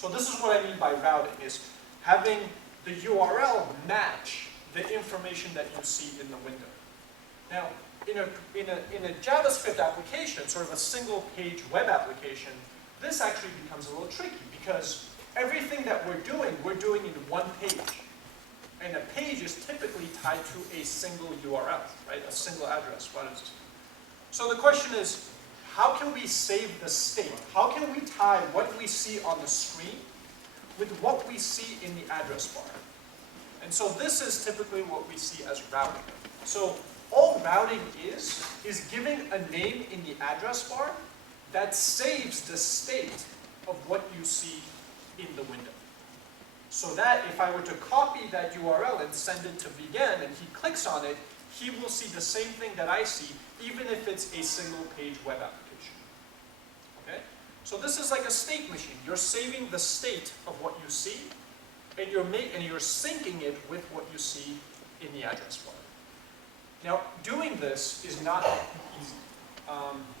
So this is what I mean by routing, is having the URL match the information that you see in the window. Now, in a JavaScript application, sort of a single page web application, this actually becomes a little tricky because everything that we're doing in one page. And a page is typically tied to a single URL, right? A single address. So the question is, how can we save the state? How can we tie what we see on the screen with what we see in the address bar? And so this is typically what we see as routing. So all routing is giving a name in the address bar that saves the state of what you see in the window. So that if I were to copy that URL and send it to Vigen and he clicks on it, he will see the same thing that I see, even if it's a single page web application. Okay? So this is like a state machine. You're saving the state of what you see, and you're syncing it with what you see in the address bar. Now, doing this is not easy.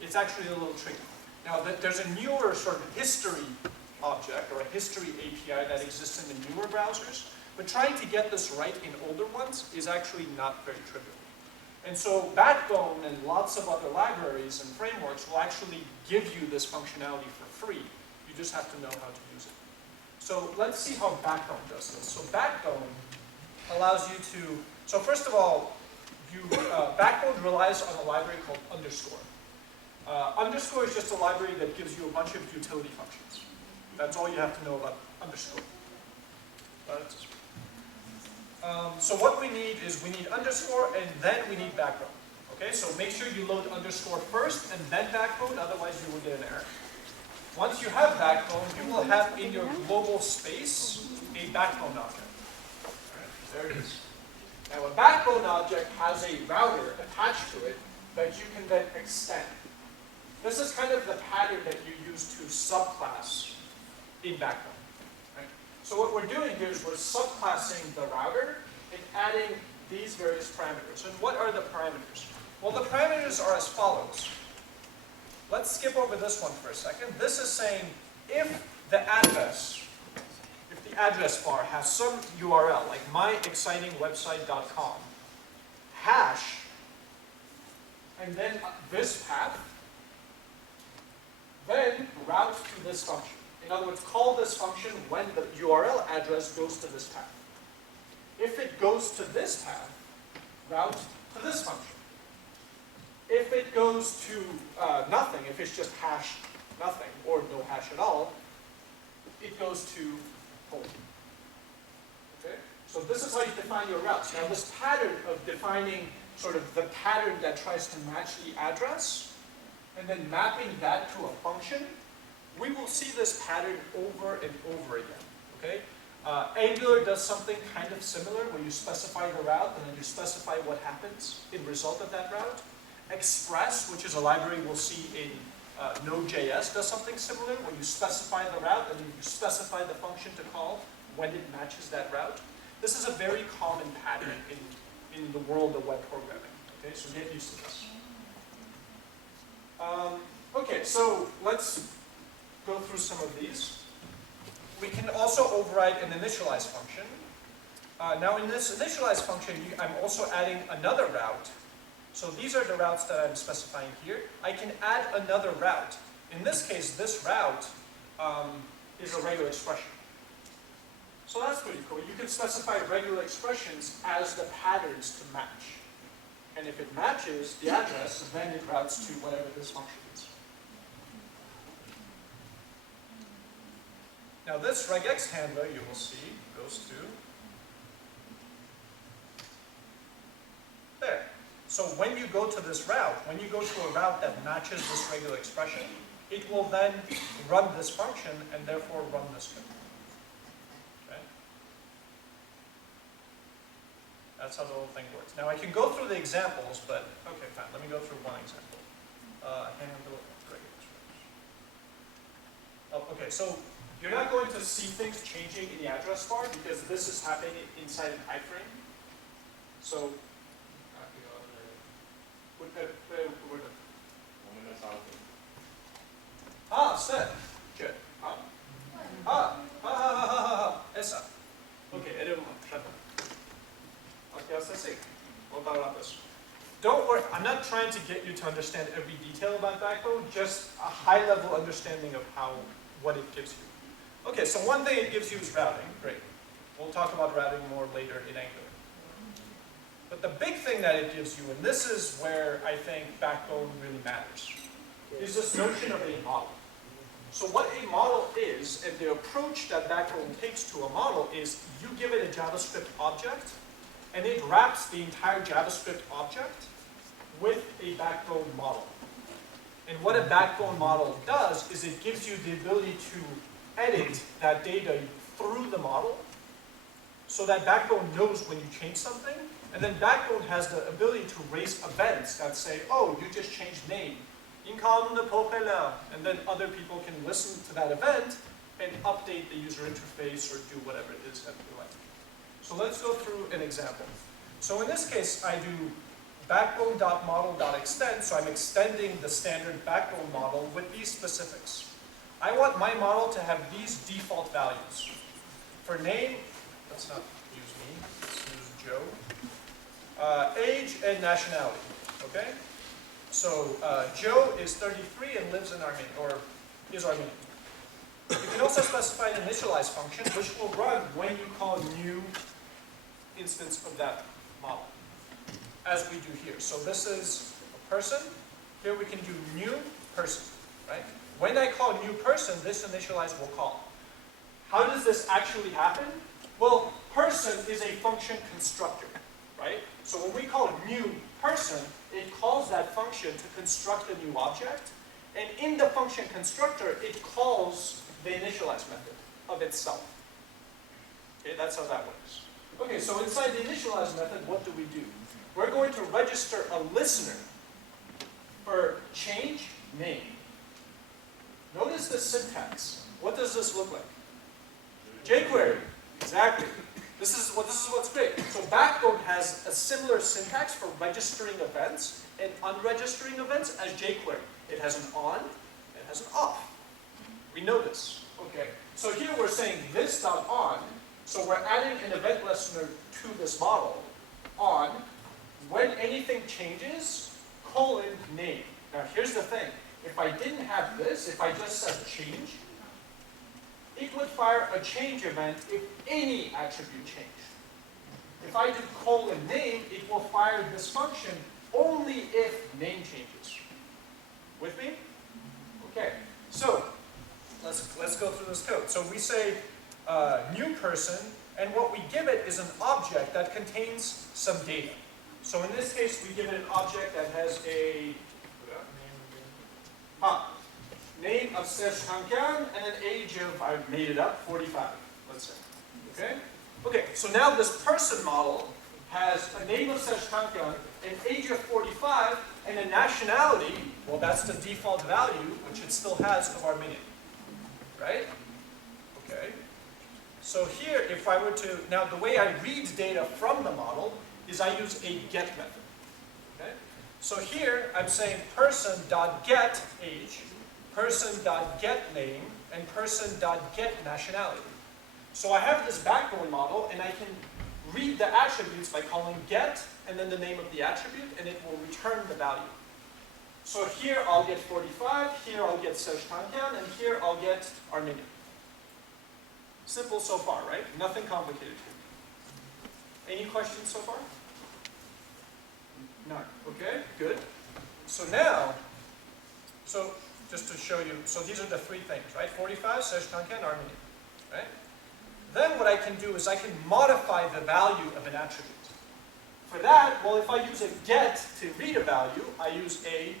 It's actually a little tricky. Now, there's a newer sort of history object or a history API that exists in the newer browsers, but trying to get this right in older ones is actually not very trivial. And so Backbone and lots of other libraries and frameworks will actually give you this functionality for free. You just have to know how to use it. So let's see how Backbone does this. So Backbone allows you to, so first of all, Backbone relies on a library called underscore. Underscore is just a library that gives you a bunch of utility functions. That's all you have to know about underscore. So what we need is we need underscore and then we need Backbone. Okay, so make sure you load underscore first and then Backbone, otherwise you will get an error. Once you have Backbone, you will have in your global space a Backbone object. Right, there it is. Now a Backbone object has a router attached to it that you can then extend. This is kind of the pattern that you use to subclass in Backbone. Right? So what we're doing here is we're subclassing the router and adding these various parameters. And what are the parameters? Well, the parameters are as follows. Let's skip over this one for a second. This is saying if the address bar has some URL, like myexcitingwebsite.com, hash, and then this path, then route to this function. In other words, call this function when the URL address goes to this path. If it goes to this path, route to this function. If it goes to nothing, if it's just hash nothing or no hash at all, it goes to home. Okay? So this is how you define your routes. Now this pattern of defining sort of the pattern that tries to match the address and then mapping that to a function, we will see this pattern over and over again. Okay? Angular does something kind of similar where you specify the route and then you specify what happens in result of that route. Express, which is a library we'll see in Node.js, does something similar where you specify the route and then you specify the function to call when it matches that route. This is a very common pattern in the world of web programming. Okay, so get used to this. Okay, so let's go through some of these. We can also override an initialize function. Now in this initialize function, I'm also adding another route. So these are the routes that I'm specifying here. I can add another route. In this case, this route is a regular expression. So that's pretty cool. You can specify regular expressions as the patterns to match. And if it matches the address, then it routes to whatever this function is. Now this regex handler, you will see, goes to there. So when you go to this route, when you go to a route that matches this regular expression, it will then run this function and therefore run this code. Okay? That's how the whole thing works. Now I can go through the examples, but okay, fine. Let me go through one example. Handle regular expression. Oh, okay, so you're not going to see things changing in the address bar because this is happening inside an iframe. So set. Good. I'm not trying to get you to understand every detail about Backbone, just a high-level understanding of what it gives you. Okay, so one thing it gives you is routing. Great. We'll talk about routing more later in Angular. But the big thing that it gives you, and this is where I think Backbone really matters, is this notion of a model. So what a model is, and the approach that Backbone takes to a model is you give it a JavaScript object, and it wraps the entire JavaScript object with a Backbone model. And what a Backbone model does is it gives you the ability to edit that data through the model so that Backbone knows when you change something, and then Backbone has the ability to raise events that say, oh, you just changed name. And then other people can listen to that event and update the user interface or do whatever it is that you like. So let's go through an example. So in this case, I do backbone.model.extend, so I'm extending the standard Backbone model with these specifics. I want my model to have these default values. For name, let's not use me, let's use Joe. Age and nationality, okay? So Joe is 33 and lives in Armenia, or is Armenian. You can also specify an initialize function, which will run when you call a new instance of that model, as we do here. So this is a person. Here we can do new person, right? When I call new person, this initialize will call. How does this actually happen? Well, person is a function constructor, right? So when we call new person, it calls that function to construct a new object. And in the function constructor, it calls the initialize method of itself. Okay, that's how that works. Okay, so inside the initialize method, what do we do? We're going to register a listener for change name. Notice the syntax. What does this look like? jQuery. Exactly. This is what's great. So Backbone has a similar syntax for registering events and unregistering events as jQuery. It has an on, it has an off. We know this. Okay. So here we're saying this.on, so we're adding an event listener to this model on when anything changes, :name. Now here's the thing. If I didn't have this, if I just said change, it would fire a change event if any attribute changed. If I do :name, it will fire this function only if name changes. With me? Okay. So let's go through this code. So we say new person, and what we give it is an object that contains some data. So in this case, we give it an object that has a name of Serge Tankian and an age of, I made it up, 45, let's say. Okay? Okay, so now this person model has a name of Serge Tankian, an age of 45, and a nationality, well, that's the default value, which it still has of Armenian. Right? Okay. So here, if I were to, now the way I read data from the model is I use a get method. Okay? So here, I'm saying person.get age, person.get name, and person.get nationality. So I have this Backbone model, and I can read the attributes by calling get, and then the name of the attribute, and it will return the value. So here I'll get 45, here I'll get Serge Tankian, and here I'll get Armenian. Simple so far, right? Nothing complicated here. Any questions so far? None. Okay, good. So now, so just to show you, so these are the three things, right? 45, Serge Tankian, Armenian, right? Then what I can do is I can modify the value of an attribute. For that, well, if I use a get to read a value, I use a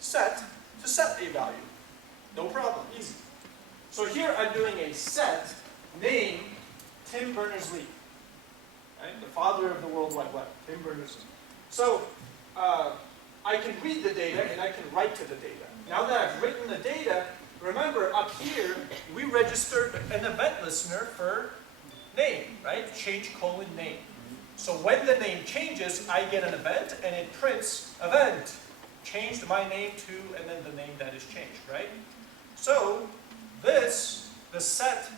set to set a value. No problem, easy. So here I'm doing a set name Tim Berners-Lee, right? The father of the World Wide Web, Tim Berners-Lee. So I can read the data and I can write to the data. Now that I've written the data, remember up here we registered an event listener for name, right? Change : name. So when the name changes, I get an event and it prints event. Changed my name to, and then the name that is changed, right? So this, the set,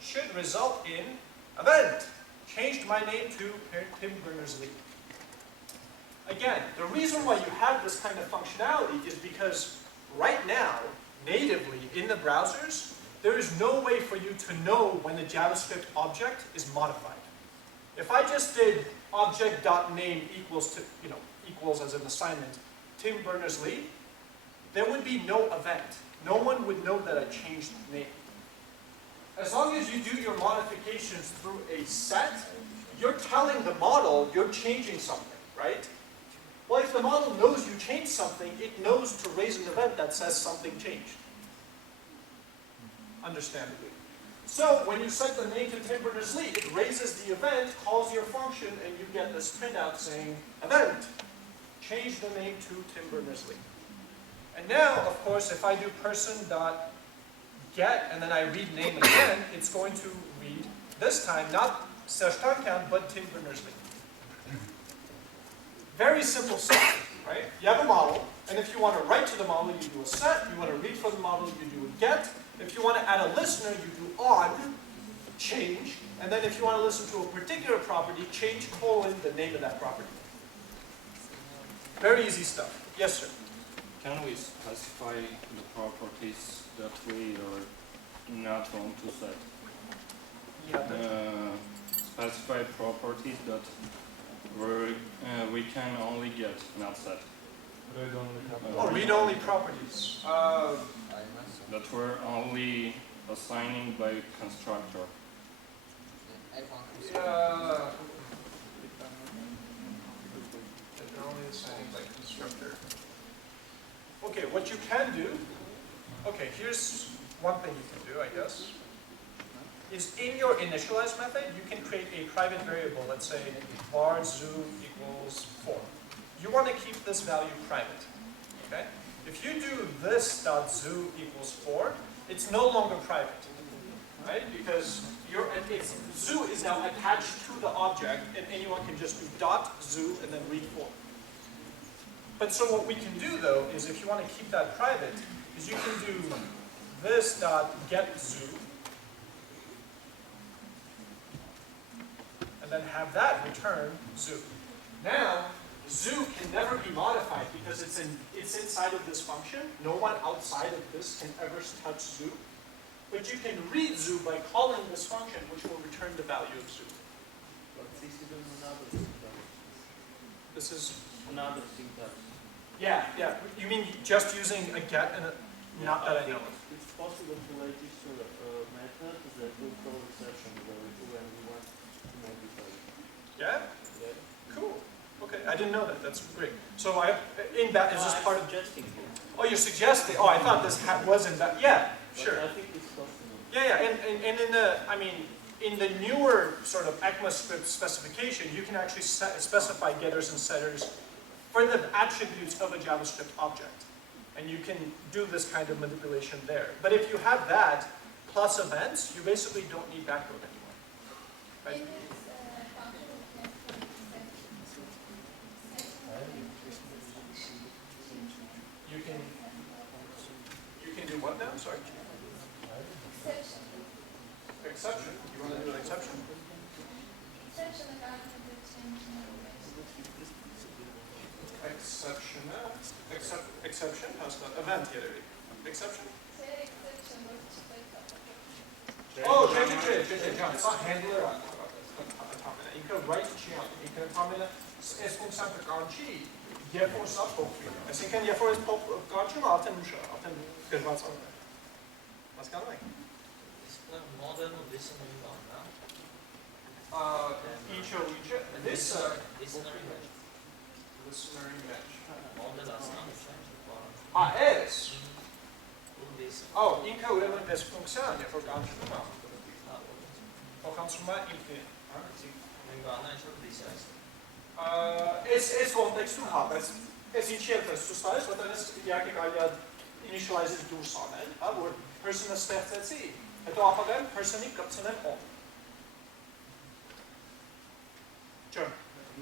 should result in event. Changed my name to Tim Berners-Lee. Again, the reason why you have this kind of functionality is because right now, natively in the browsers, there is no way for you to know when the JavaScript object is modified. If I just did object.name equals to, equals as an assignment, Tim Berners-Lee, there would be no event. No one would know that I changed the name. As long as you do your modifications through a set, you're telling the model you're changing something, right? Well, if the model knows you changed something, it knows to raise an event that says something changed. Understandably. So when you set the name to Tim Berners-Lee, it raises the event, calls your function, and you get this printout saying, event, change the name to Tim Berners-Lee. And now, of course, if I do person.get and then I read name again, it's going to read, this time, not Serge Tankian, but Tim Berners-Lee. Very simple stuff, right? You have a model, and if you want to write to the model, you do a set. If you want to read from the model, you do a get. If you want to add a listener, you do on, change, and then if you want to listen to a particular property, change : the name of that property. Very easy stuff. Yes, sir? Can we specify the properties that we are not going to set? Yeah. Specify properties that we can only get, not set. Read-only properties. That we're only assigning by constructor. Yeah. They're only assigning by constructor. Okay, what you can do, okay, here's one thing you can do, I guess, is in your initialize method, you can create a private variable, let's say var zoo equals 4. You want to keep this value private, okay? If you do this.zoo equals 4, it's no longer private, right? Because zoo is now attached to the object, and anyone can just do .zoo and then read 4. But so what we can do though is, if you want to keep that private, is you can do this.getZoo, and then have that return zoo. Now, zoo can never be modified because it's inside of this function. No one outside of this can ever touch zoo. But you can read zoo by calling this function, which will return the value of zoo. But this is another syntax. This is Another syntax. yeah. You mean just using a get and a not that I know of? It's possible to register a method that will throw exception when we want to modify it. Yeah? Yeah. Cool. Okay, I didn't know that. That's great. So in that, is this part of... suggesting here. Oh, you're suggesting. Oh, I thought this was in that. Yeah, sure. But I think it's possible. Yeah, and in the, in the newer sort of ECMAScript specification, you can actually specify getters and setters for the attributes of a JavaScript object. And you can do this kind of manipulation there. But if you have that plus events, you basically don't need backbone anymore. Right? You can do what now? Sorry. Exception. You want to do an exception? Exception. How's that? Event getter. Exception. Oh, it's not handler. Inka write chian. Inka tamela esponsan per ganchi. Jeffor sa pokri. Assim kan jeffor es pop ganchi ma aten musha. Aten gërvat sa. Vad ska det? Modern listening on now. Icho. This Listener image. listener image. Modern last time. Es. This. Oh, inka uremen des funktion jeffor ganchi ma. Och han som är inte. Men vad annars är det så? Es kontekstu habes. Es inicialmente sustais, vad det är jag initializes dursanen. Vår person steftet sig. Ett apagen person i kapselen om. Sure. Do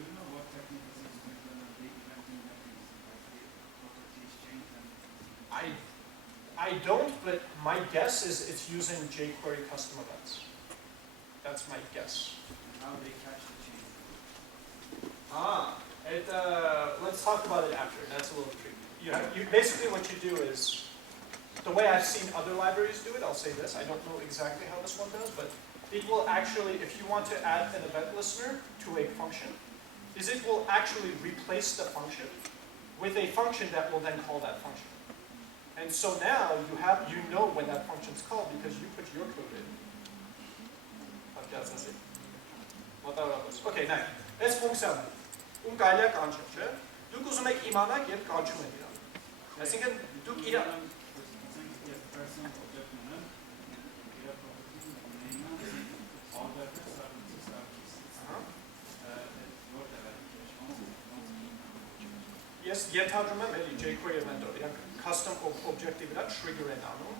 you know what techniques is implementing properties change them? I don't, but my guess is it's using jQuery custom events. That's my guess. How they catch the change? Let's talk about it after. That's a little tricky. Basically what you do is, the way I've seen other libraries do it, I'll say this, I don't know exactly how this one does, but it will actually, if you want to add an event listener to a function, it will actually replace the function with a function that will then call that function. And so now you know when that function's called because you put your code in. Okay, now, let's focus on կարելի է կանչել, չէ՞։ Դուք ուզում եք իմանալ երբ կանչում եք իրան։ Այսինքն դուք իրան Ես ենթադրում եմ էլի jQuery event-ով, իրանք custom object-ի վրա trigger են անում,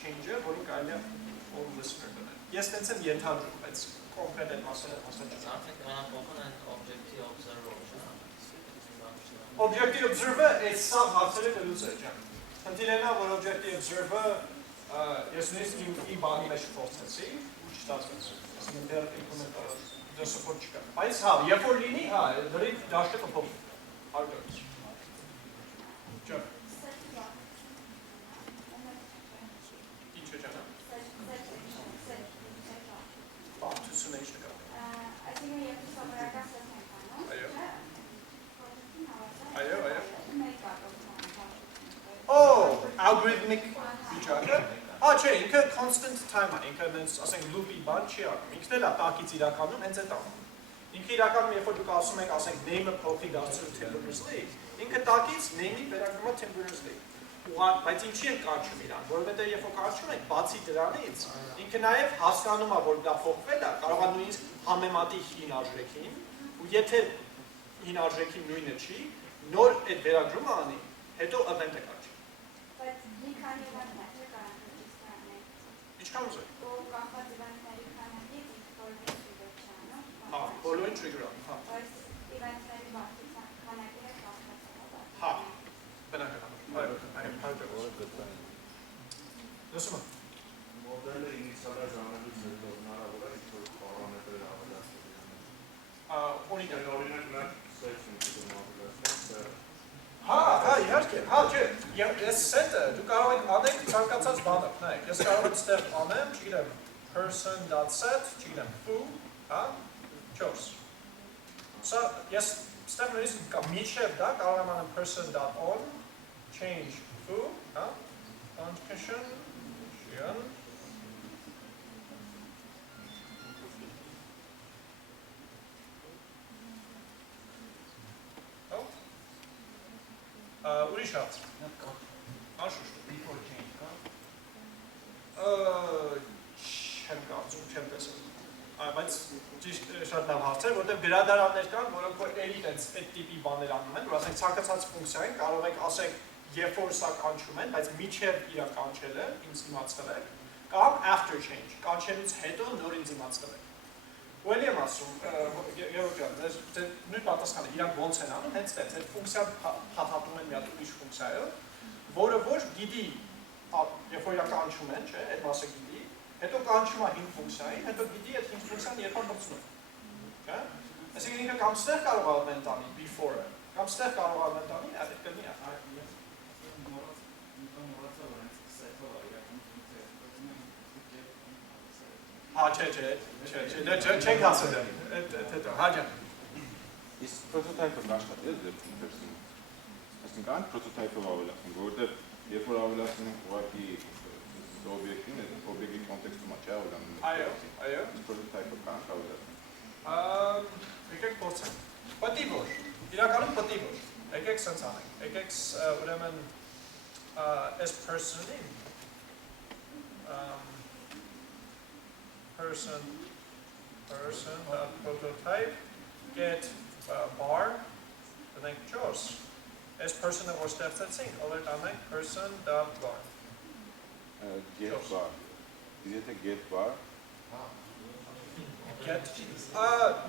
change-ը, որին կարելի է all listener դնել։ Ես տենց եմ ենթադրում, բայց կոնկրետ այդ մասը չեմ։ Object-ի observer այս սա հարցերը կլուծել ջան։ Խնդիրն է, որ object-ի observer ես նույնիսկ իմ բանի մեջ փորձեցի, ու չստացվեց։ Այսինքն դեռ implement support չկա։ Բայց հա, երբ որ լինի, հա, դրի դաշտը կփոխվի։ Հարգարս։ Ջան։ Ինչ է ջանը։ Բաղթություն է ինչ նկա։ Այսինքն երբ սովորական սեթ ենք անում, Այո։ Algorithmic վիճակը։ Չէ, ինքը constant time է, ինքը ասենք loop-ի բան չի անում։ Ինքն էլ է տակից իրականում հենց այդ անում։ Ինքը իրականում երբ որ դուք ասում եք, ասենք name-ը փոխի դարձել Timberlake, ինքը տակից name-ի վերագրում է Timberlake։ Բայց ինչի են կանչում իրան, որովհետև երբ որ կանչում եք, բացի դրանից, ինքը նաև հասկանում է, որ դա փոխվել է, կարող է նույնիսկ համեմատի հին արժեքին, ու եթե հին արժեքի նույնը չի, նոր այդ վերագրումը անի, հետո event է կանչի։ Բայց մի քանի event-ներ կարող եք ստանալ։ Ինչքան ուզեք։ Ու կախված event-ների քանակից բոլորին trigger չանում։ Հա, բոլորին trigger անում, հա։ Բայց event-ների բացի քանակի հետ կախված է։ Հա, բնական։ Լսում եմ։ Մոդելը ինիցիալայզ անելուց հետո հնարավոր է ինչ-որ պարամետրեր ավելացնել։ Օրինակ նա սեյֆն կդում ավելացնել։ Հա, իհարկե, հա, չէ, ես set-ը դու կարող եք անել ցանկացած բանով, նայեք, ես կարող եմ ստեղ անեմ, չգիտեմ, person.set, չգիտեմ, foo, հա, 4։ Սա ես ստեղ նույնիսկ միջև դա կարող եմ անեմ person.on, change foo, հա, function, շիան, ուրիշ հարց։ Անշուշտ։ Չեմ կարծում, չեմ տեսել։ Բայց ճիշտ շատ լավ հարց է, որտեղ գրադարաններ կան, որոնք որ էլի այդ տիպի բաներ անում են, որ ասենք ցանկացած ֆունկցիային կարող եք ասեք, երբ որ սա կանչում են, բայց միջև իր կանչելը ինձ իմաց տվեք, կամ after change, կանչելուց հետո նոր ինձ իմաց տվեք։ Ու էլի եմ ասում, Գևորգ ջան, նույն պատասխանը իրանք ոնց են անում, հենց տենց, այդ ֆունկցիան փաթաթում են մի հատ ուրիշ ֆունկցիայով, որը որ գիտի, երբ որ իրանք կանչում են, չէ, այդ մասը գիտի, հետո կանչում է հին ֆունկցիային, հետո գիտի այդ հին ֆունկցիան երբ է բացնում, չէ։ Այսինքն ինքը կամ ստեղ կարող է event անի before-ը, կամ ստեղ կարող է event անի after-ը։ Հա, չէ, չենք ասել հետո, հա ջան։ Իսկ prototype-ը աշխատել է դեպքում person։ Այսինքն այն prototype-ով ավելացնենք, որովհետև երբ որ ավելացնենք ուղղակի օբյեկտին, այդ օբյեկտի կոնտեքստում չէ ավելանում։ Այո։ Իսկ prototype-ը կանք ավելացնենք։ Եկեք փորձենք։ Պետք որ, իրականում պետք որ։ Եկեք սենց անենք։ Եկեք ուրեմն as person-ին person.prototype get bar, then choose. As person-ը որ ստեղծեցինք, over տանենք person.bar. Get bar։ Եթե get bar Get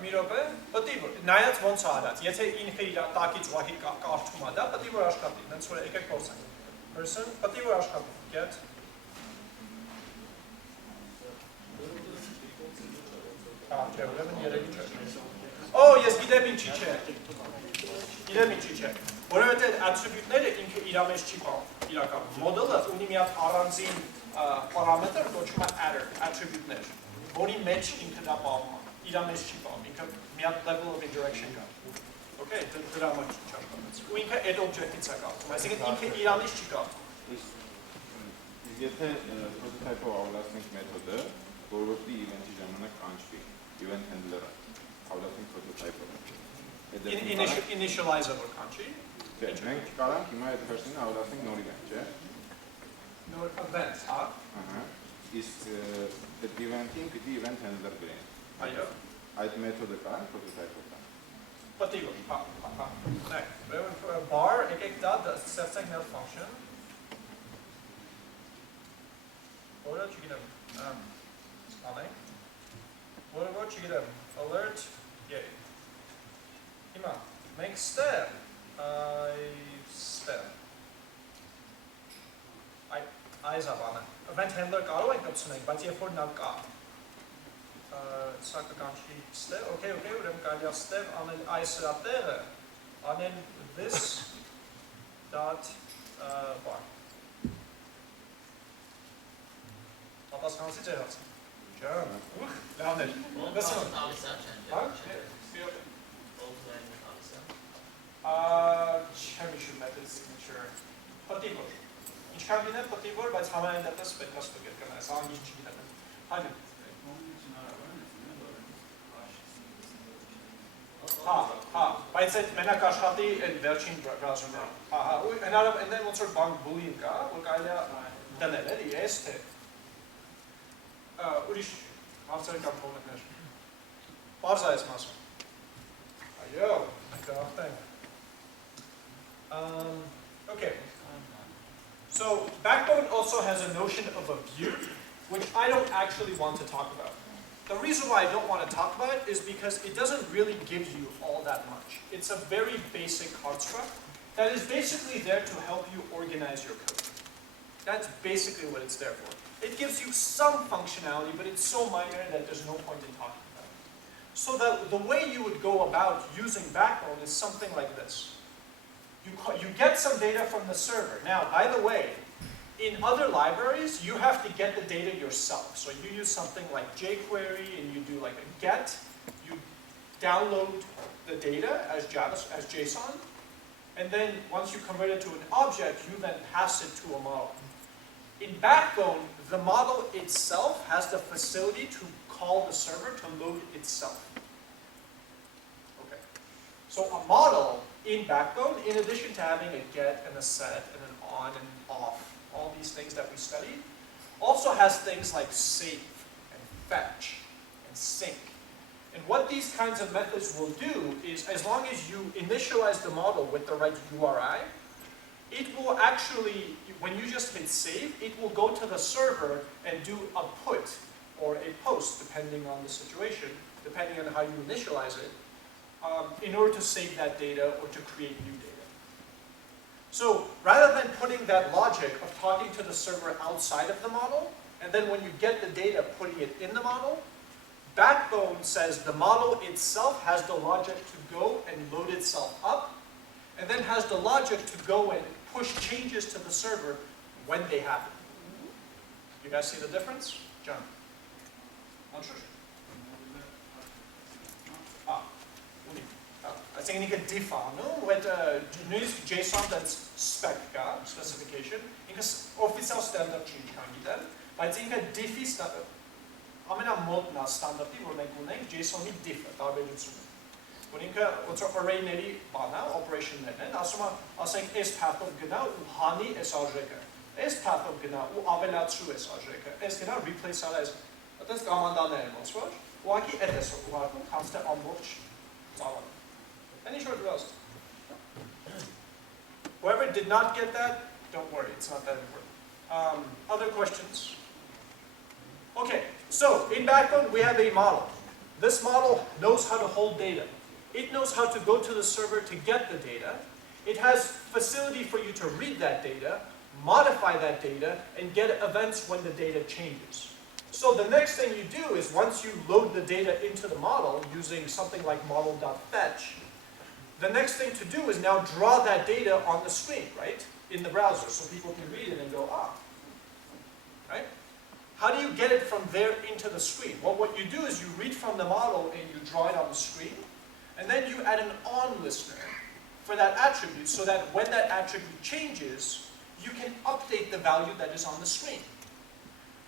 մի րոպե, պետք որ նայած ոնց է արած։ Եթե ինքը իր տակից ուղղակի կարդում է դա, պետք որ աշխատի։ Հենց որ եկեք փորձենք։ Person պետք որ աշխատի։ Get Չէ, ուրեմն երևի չէ։ Ես գիտեմ ինչի չէ։ Գիտեմ ինչի՞ չէ։ Որովհետև attribute-ները ինքը իր մեջ չի պահում։ Իրականում մոդելը ունի մի հատ առանձին պարամետր, կոչվում է adder, attribute-ներ, որի մեջ ինքը դա պահում է։ Իր մեջ չի պահում, ինքը մի հատ level of indirection կա։ Okay, դրա մեջ չի չափված։ Ու ինքը այդ object-ից է կապվում, այսինքն ինքը իրանից չի կապվում։ Իսկ եթե prototype-ով ավելացնենք մեթոդը, որովհետեւ event-ի ժամանակ կանչվի, event handler-ը, ավելացնենք prototype-ով։ Initialize-ը որ կանչի։ Չէ, մենք կարանք հիմա այդ version-ը ավելացնենք նոր event, չէ։ Նոր event, հա։ Ահա։ Իսկ այդ event-ին պիտի event handler գրենք։ Այո։ Այդ մեթոդը կա prototype-ով։ Պատիվ, հա։ Նայեք, bar, եկեք դա ստեղծենք նոր function։ Որը չգիտեմ, անենք, որը չգիտեմ, alert, yay։ Հիմա, մենք ստեղ, այս ավանը, event handler կարող ենք կպցնենք, բայց երբ որ նա կա, սա կկանչի ստեղ, okay, ուրեմն կարելի է ստեղ անել այս սրա տեղը, անել this dot bar։ Պատասխանեցի ձեր հարցը։ Ջան, լավն էր։ Գսում։ Հա։ Չեմ հիշում method signature։ Պատիվ որ։ Ինչքան գինեմ պատիվ որ, բայց համային դեպս պետք է ստուգել կնայես, անգից չգիտեմ։ Հայնը։ Հա, բայց այդ մենակ աշխատի այդ վերջին բրազումները։ Հա, ու հնարավոր ոնց որ բանկ boolean կա, որ կարելի է դնել էլի, yes թե։ Ուրիշ հարցեր կամ խնդիրներ։ Պարզ է այս մասը։ Այո, գաղթենք։ Okay. So Backbone also has a notion of a view, which I don't actually want to talk about. The reason why I don't want to talk about it is because it doesn't really give you all that much. It's a very basic construct that is basically there to help you organize your code. That's basically what it's there for. It gives you some functionality, but it's so minor that there's no point in talking about it. So the way you would go about using Backbone is something like this. You get some data from the server. Now, by the way, in other libraries, you have to get the data yourself. So you use something like jQuery, and you do like a get. You download the data as JSON, and then once you convert it to an object, you then pass it to a model. In Backbone, the model itself has the facility to call the server to load itself. Okay. So a model in Backbone, in addition to having a get and a set and an on and off, all these things that we studied, also has things like save and fetch and sync. And what these kinds of methods will do is, as long as you initialize the model with the right URI, it will actually, when you just hit save, it will go to the server and do a put or a post, depending on the situation, depending on how you initialize it, in order to save that data or to create new data. So rather than putting that logic of talking to the server outside of the model, and then when you get the data, putting it in the model, Backbone says the model itself has the logic to go and load itself up, and then has the logic to go and push changes to the server when they happen. You guys see the difference? John? Not sure. I think you can define with JSON that's spec specification. Because official standard change can be done. But I think a diffy standard. I mean, a modern standard or like JSON diff when you can array neri bana operation net. I think S path of gna hani SRJK. S path of gna avelatsu SRJK. S gna replace as that's command was what? Waki ets or constant on watch. Any short rust? Whoever did not get that, don't worry, it's not that important. Other questions? Okay, so in Backbone we have a model. This model knows how to hold data. It knows how to go to the server to get the data. It has facility for you to read that data, modify that data, and get events when the data changes. So the next thing you do is once you load the data into the model using something like model.fetch, the next thing to do is now draw that data on the screen, right? In the browser, so people can read it and go, ah, right? How do you get it from there into the screen? Well, what you do is you read from the model and you draw it on the screen, and then you add an on listener for that attribute so that when that attribute changes, you can update the value that is on the screen.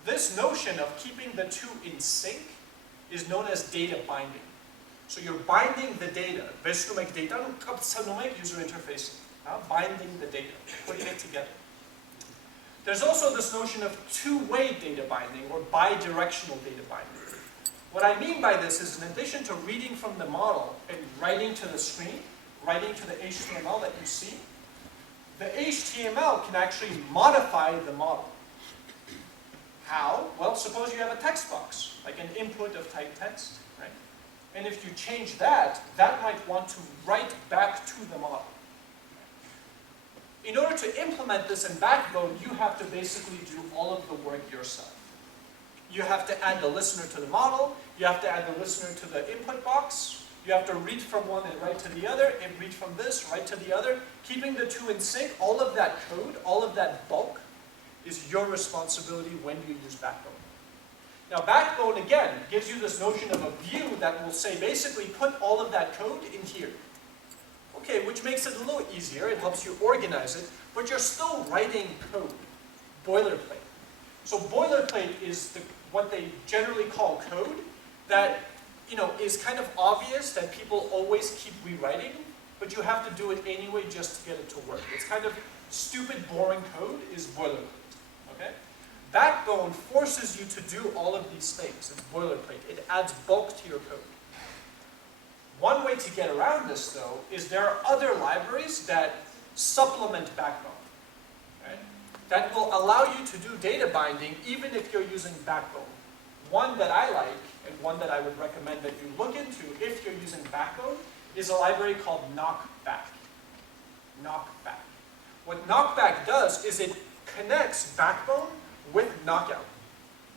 This notion of keeping the two in sync is known as data binding. So you're binding the data. Vestumec data user interface. Binding the data, putting it together. There's also this notion of two-way data binding or bidirectional data binding. What I mean by this is in addition to reading from the model and writing to the screen, writing to the HTML that you see, the HTML can actually modify the model. How? Well, suppose you have a text box, like an input of type text, right? And if you change that, that might want to write back to the model. In order to implement this in Backbone, you have to basically do all of the work yourself. You have to add the listener to the model, you have to add the listener to the input box, you have to read from one and write to the other, and read from this, write to the other. Keeping the two in sync, all of that code, all of that bulk, is your responsibility when you use Backbone. Now Backbone, again, gives you this notion of a view that will say, basically, put all of that code in here. Okay, which makes it a little easier, it helps you organize it, but you're still writing code, boilerplate. So boilerplate is what they generally call code that is kind of obvious that people always keep rewriting, but you have to do it anyway just to get it to work. It's kind of stupid, boring code is boilerplate, okay? Backbone forces you to do all of these things. It's boilerplate. It adds bulk to your code. One way to get around this, though, is there are other libraries that supplement Backbone, right? That will allow you to do data binding even if you're using Backbone. One that I like, and one that I would recommend that you look into if you're using Backbone, is a library called Knockback. Knockback. What Knockback does is it connects Backbone with Knockout,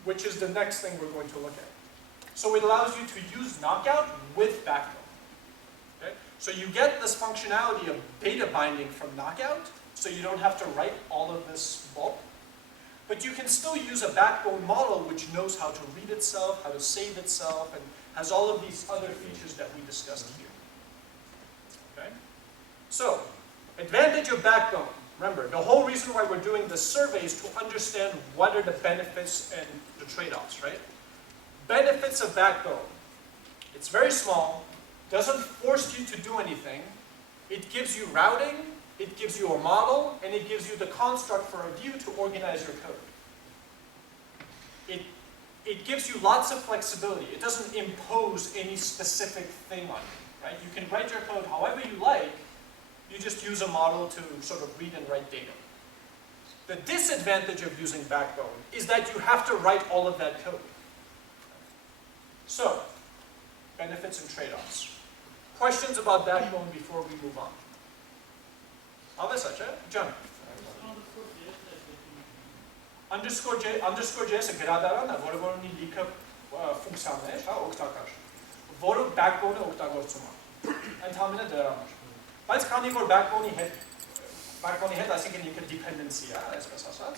which is the next thing we're going to look at. So it allows you to use Knockout with Backbone. Okay? So you get this functionality of data binding from Knockout, so you don't have to write all of this bulk. But you can still use a Backbone model which knows how to read itself, how to save itself, and has all of these other features that we discussed here. Okay? So, advantage of Backbone. Remember, the whole reason why we're doing this survey is to understand what are the benefits and the trade-offs, right? Benefits of Backbone. It's very small, doesn't force you to do anything. It gives you routing, it gives you a model, and it gives you the construct for a view to organize your code. It gives you lots of flexibility. It doesn't impose any specific thing on you, right? You can write your code however you like. You just use a model to sort of read and write data. The disadvantage of using Backbone is that you have to write all of that code. So, benefits and trade-offs. Questions about Backbone before we move on? John. _JS-ը գրադարան է, որը որ ունի լիքը ֆունկցիաներ, օգտակար, որը Backbone-ը օգտագործում է, ընդհանրապես դրա համար։ Բայց քանի որ Backbone-ի հետ, այսինքն ինքը dependency է, այսպես ասած,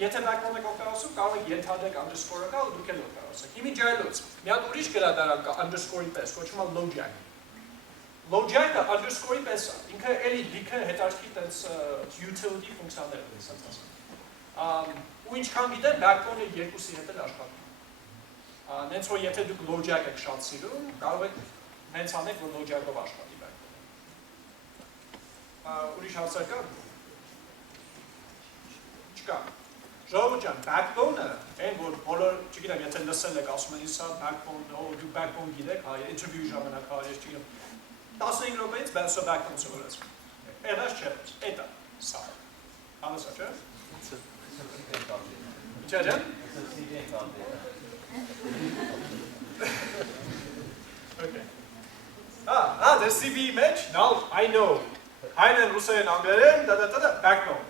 եթե Backbone-ը օգտագործում, կարող եք ենթադրեք underscore-ը կա ու դուք էլ օգտագործեք։ Հիմի ջայլուց, մի հատ ուրիշ գրադարան կա underscore-ի պես, կոչվում է lojack։ Lojack-ը underscore-ի պես է, ինքը էլի լիքը հետարքի տենց utility ֆունկցիաներ ունի, ասած ասած։ Ու ինչքան գիտեմ, Backbone-ը երկուսի հետ էլ աշխատում։ Նենց որ եթե դուք lojack եք շատ սիրում, կարող եք նենց անեք, որ lojack-ով աշխատի Backbone-ը։ Ուրիշ հարցեր կա։ Չկա։ Ժողովուրդ ջան, Backbone-ը, այն որ բոլոր, չգիտեմ, եթե լսել եք, ասում են ինձ Backbone, դուք Backbone գիտեք, հա, interview ժամանակ, հա, ես չգիտեմ։ 15 րոպեից բացո Backbone սովորեցրու։ Էլաշ չէ, էտա, սա։ Համեսա, չէ։ Չէ, ջան։ Okay. There's CV match. Now I know. Հայերեն, ռուսերեն, անգլերեն, Backbone.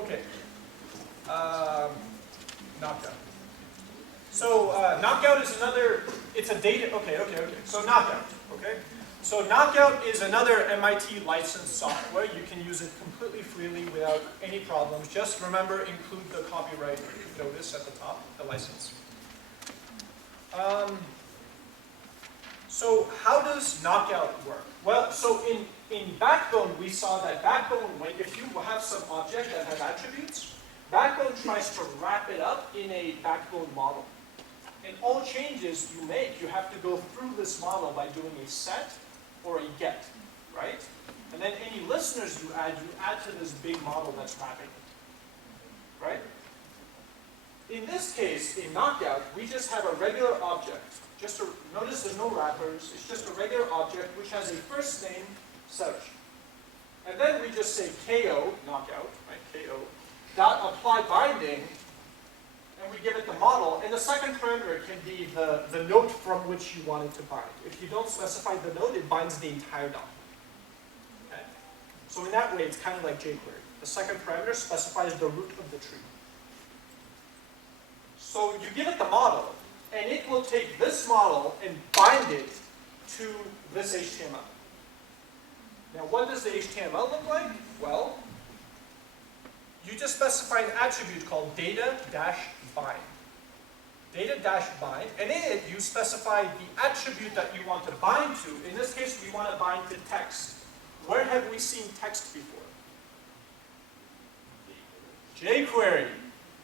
Okay. Knockout. So Knockout is another, it's a data, okay. So Knockout, okay? So Knockout is another MIT licensed software. You can use it completely freely without any problems. Just remember, include the copyright notice at the top, the license. So how does Knockout work? Well, so in Backbone, we saw that Backbone, if you have some object that has attributes, Backbone tries to wrap it up in a Backbone model. And all changes you make, you have to go through this model by doing a set or a get, right? And then any listeners you add to this big model that's wrapping it, right? In this case, in Knockout, we just have a regular object. Notice there's no wrappers. It's just a regular object which has a first name, Serge. And then we just say KO, Knockout, right? KO, dot apply binding, and we give it the model. And the second parameter can be the node from which you want it to bind. If you don't specify the node, it binds the entire DOM. Okay? So in that way, it's kind of like jQuery. The second parameter specifies the root of the tree. So you give it the model, and it will take this model and bind it to this HTML. Now, what does the HTML look like? Well, you just specify an attribute called data-bind. Data-bind, and in it, you specify the attribute that you want to bind to. In this case, we want to bind to text. Where have we seen text before? jQuery.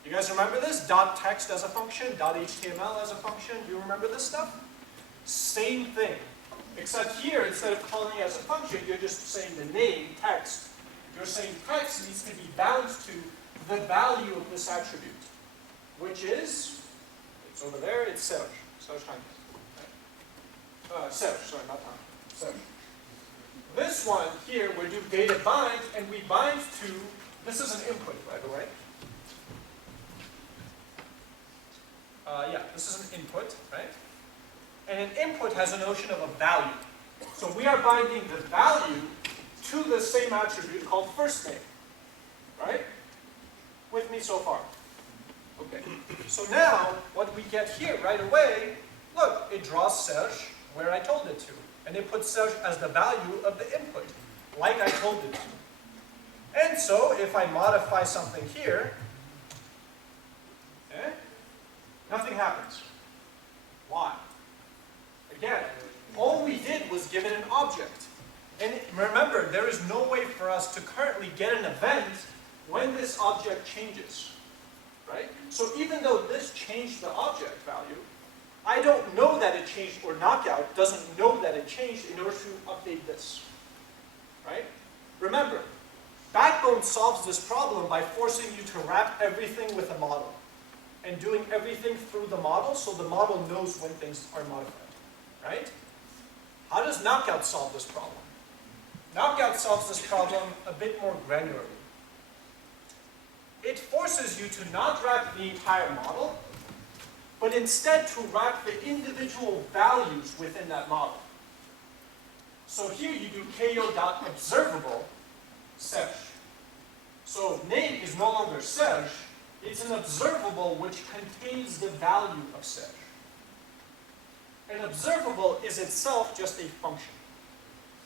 You guys remember this? .text as a function, .html as a function. Do you remember this stuff? Same thing. Except here, instead of calling it as a function, you're just saying the name, text. You're saying text needs to be bound to the value of this attribute, which is, it's over there, it's Serge. Serge time. Serge, sorry, not time. Serge. This one here, we do data bind, and we bind to, this is an input, by the way. Yeah, this is an input, right? And an input has a notion of a value. So we are binding the value to the same attribute called first name, right? With me so far? Okay. So now, what we get here right away, look, it draws Serge where I told it to. And it puts Serge as the value of the input, like I told it to. And so, if I modify something here, nothing happens. Why? Again, all we did was give it an object. And remember, there is no way for us to currently get an event when this object changes, right? So even though this changed the object value, I don't know that it changed, or Knockout doesn't know that it changed in order to update this, right? Remember, Backbone solves this problem by forcing you to wrap everything with a model and doing everything through the model so the model knows when things are modified, right? How does Knockout solve this problem? Knockout solves this problem a bit more granularly. It forces you to not wrap the entire model, but instead to wrap the individual values within that model. So here you do ko.observable Serge. So name is no longer Serge, it's an observable which contains the value of Serge. An observable is itself just a function.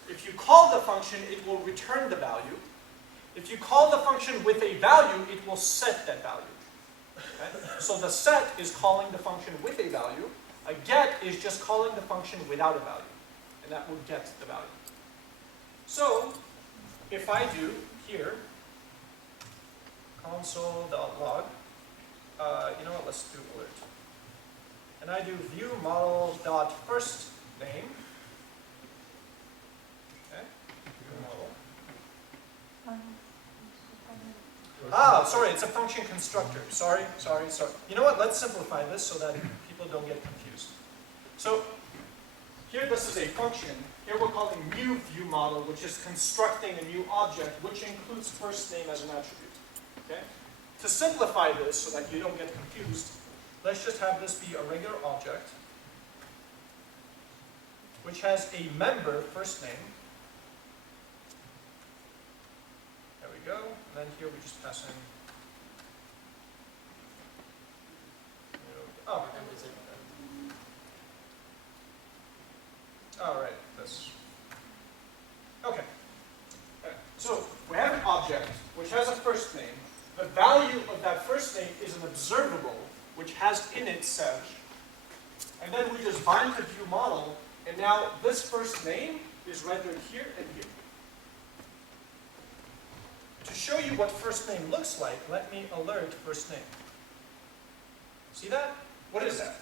If you call the function, it will return the value. If you call the function with a value, it will set that value. Okay? So the set is calling the function with a value. A get is just calling the function without a value. And that will get the value. So if I do here, console.log, you know what, let's do alert. And I do view model.first name. Okay, view model. Ah, sorry, it's a function constructor. Sorry. You know what, let's simplify this so that people don't get confused. So here this is a function. Here we're calling new view model, which is constructing a new object, which includes first name as an attribute. Okay? To simplify this so that you don't get confused, let's just have this be a regular object, which has a member first name. There we go. And then here we just pass in. Oh, this. Okay. So we have an object which has a first name. The value of that first name is an observable which has in it Serge. And then we just bind to view model, and now this first name is rendered here and here. To show you what first name looks like, let me alert first name. See that? What is that?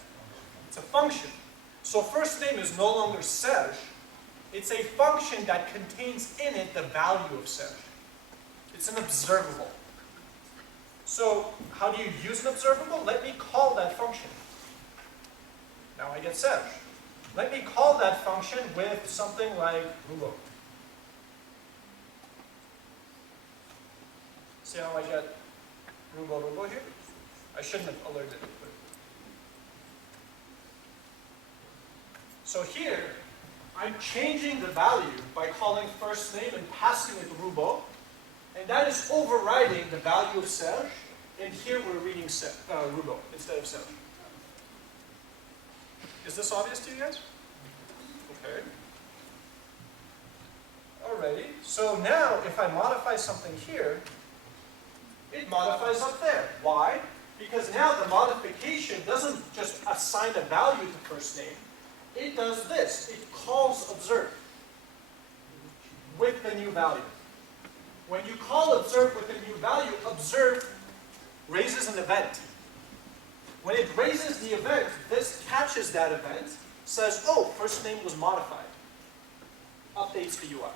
It's a function. So first name is no longer Serge. It's a function that contains in it the value of Serge. It's an observable. So how do you use an observable? Let me call that function. Now I get Serge. Let me call that function with something like Rouben. See how I get Rouben here? I shouldn't have alerted it. But. So here, I'm changing the value by calling first name and passing it Rouben, and that is overriding the value of Serge, and here we're reading Rouben instead of Serge. Is this obvious to you guys? Okay. Alrighty, so now if I modify something here, it modifies up there. Why? Because now the modification doesn't just assign a value to first name. It does this. It calls observe with the new value. When you call observe with the new value, observe raises an event. When it raises the event, this catches that event, says, oh, first name was modified. Updates the UI.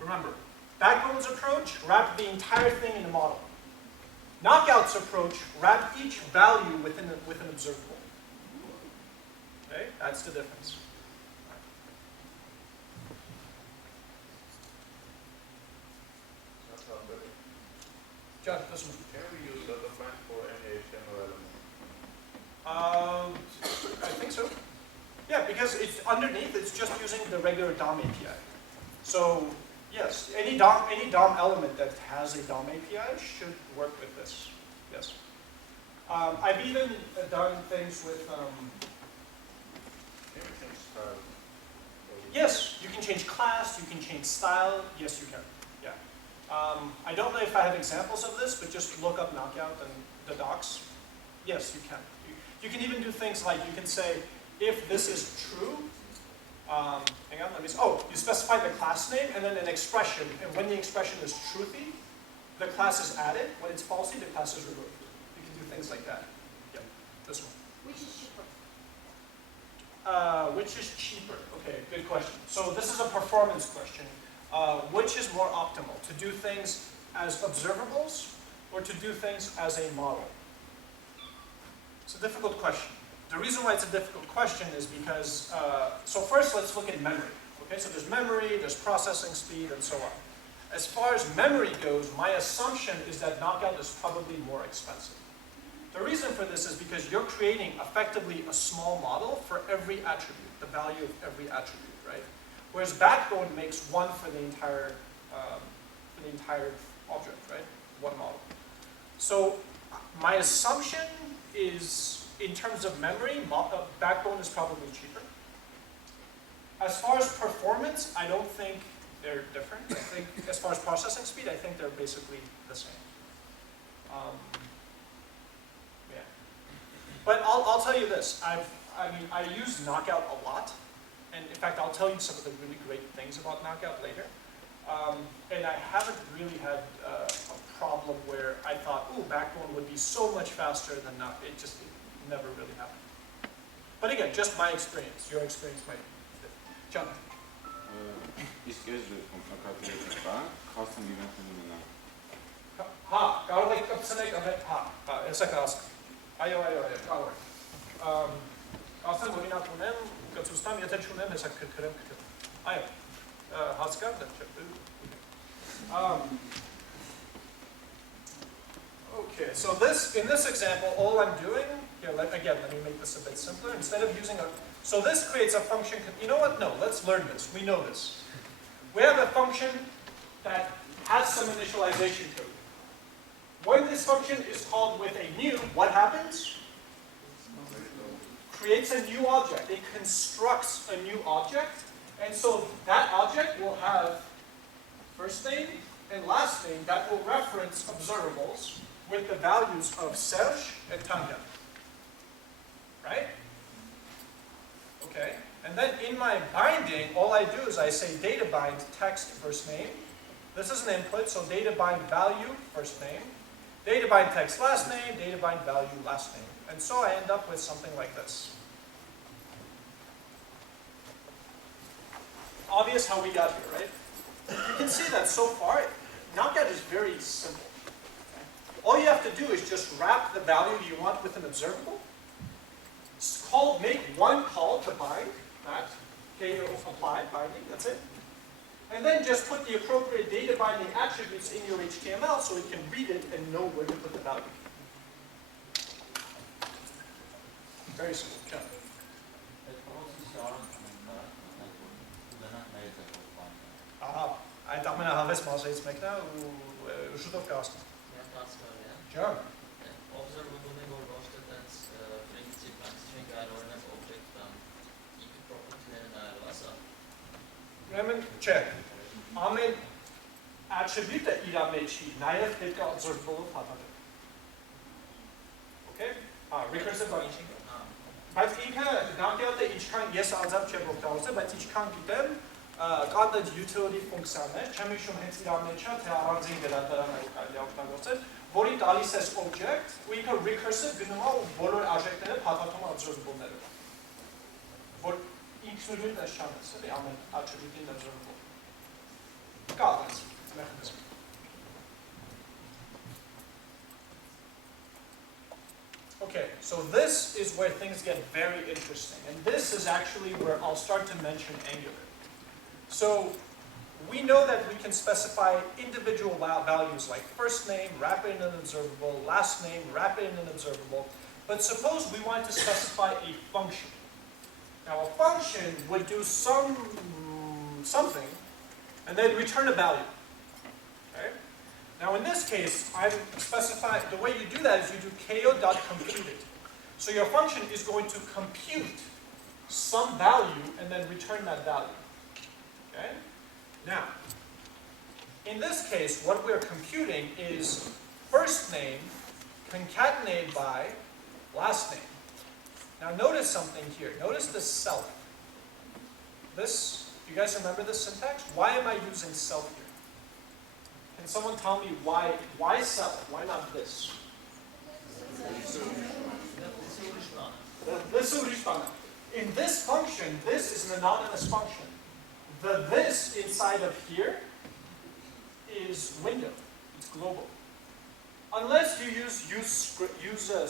Remember, Backbone's approach, wrap the entire thing in a model. Knockout's approach, wrap each value with an observable. Okay, that's the difference. John, this one. Can we use data frame for any HTML element? I think so. Yeah, because it's underneath, it's just using the regular DOM API. So yes, any DOM element that has a DOM API should work with this. Yes. I've even done things with. Can we change style? Yes, you can change class, you can change style. Yes, you can. Yeah. I don't know if I have examples of this, but just look up Knockout and the docs. Yes, you can. You can even do things like you can say, if this is true, hang on, let me see. Oh, you specify the class name and then an expression. And when the expression is truthy, the class is added. When it's falsy, the class is removed. You can do things like that. Yep, this one. Which is cheaper? Which is cheaper? Okay, good question. So this is a performance question. Which is more optimal? To do things as observables or to do things as a model? It's a difficult question. The reason why it's a difficult question is because, so first let's look at memory. Okay, so there's memory, there's processing speed, and so on. As far as memory goes, my assumption is that Knockout is probably more expensive. The reason for this is because you're creating effectively a small model for every attribute, the value of every attribute, right? Whereas Backbone makes one for the entire object, right? One model. So my assumption is, in terms of memory, Backbone is probably cheaper. As far as performance, I don't think they're different. I think, as far as processing speed, I think they're basically the same. Yeah. But I'll tell you this. I use Knockout a lot. And in fact, I'll tell you some of the really great things about Knockout later. And I haven't really had a problem where I thought, ooh, Backbone would be so much faster than Knockout. It never really happened. But again, just my experience. Your experience might be different. John. İlk kez KnockoutJS var. Custom event önüne. Garlic kapısına esakast. Ayo. Ասեմ որ ինա ունեմ, կցուստամ, եթե չունեմ, հեսա քրքրեմ քրքրեմ։ Այո, հասկան դա չէ։ Okay, so in this example, all I'm doing, here, let me make this a bit simpler. Instead of using so this creates a function, you know what, no, let's learn this, we know this. We have a function that has some initialization to it. When this function is called with a new, what happens? creates a new object. It constructs a new object. And so that object will have first name and last name that will reference observables with the values of Serge and Tanya. Right? Okay. And then in my binding, all I do is I say data bind text first name. This is an input, so data bind value first name. Data bind text last name, data bind value last name. And so I end up with something like this. Obvious how we got here, right? You can see that so far, Knockout is very simple. All you have to do is just wrap the value you want with an observable. Make one call to bind that, apply binding, that's it. And then just put the appropriate data binding attributes in your HTML so it can read it and know where to put the value. Very simple. John. Aha, aj tam na hlavě smazej smekna u žutovka vlastně. Sure. Observable nebo rozštětec princip stringároveného objekta i property Rouben, check. Máme attribute irameci, najev teďka observable patate. Okay? Recursive bunching. Բայց ինքը Knockout-ը ինչքան ես անձամբ չեմ օգտագործել, բայց ինչքան գիտեմ, կան utility ֆունկցիաներ, չեմ հիշում հենց իր մեջ թե առանձին գրադարանը կարելի է օգտագործել, որի տալիս ես object, ու ինքը recursive գնում է ու բոլոր արժեքները փաթաթում է observable-ներով։ Որ ինքնուրույն ես չանես, էլի ամեն attribute-ին observable։ Կա այդպես մեխանիզմ։ Okay, so this is where things get very interesting, and this is actually where I'll start to mention Angular. So we know that we can specify individual values like first name, wrap it in an observable, last name, wrap it in an observable, but suppose we want to specify a function. Now a function would do something and then return a value. Okay? Now in this case, I've specified, the way you do that is you do ko.computed. So your function is going to compute some value and then return that value. Okay? Now, in this case, what we're computing is first name concatenated by last name. Now notice something here. Notice the self. This, you guys remember this syntax? Why am I using self here? Can someone tell me why self? Why not this? In this function, this is an anonymous function. The this inside of here is window. It's global. Unless you use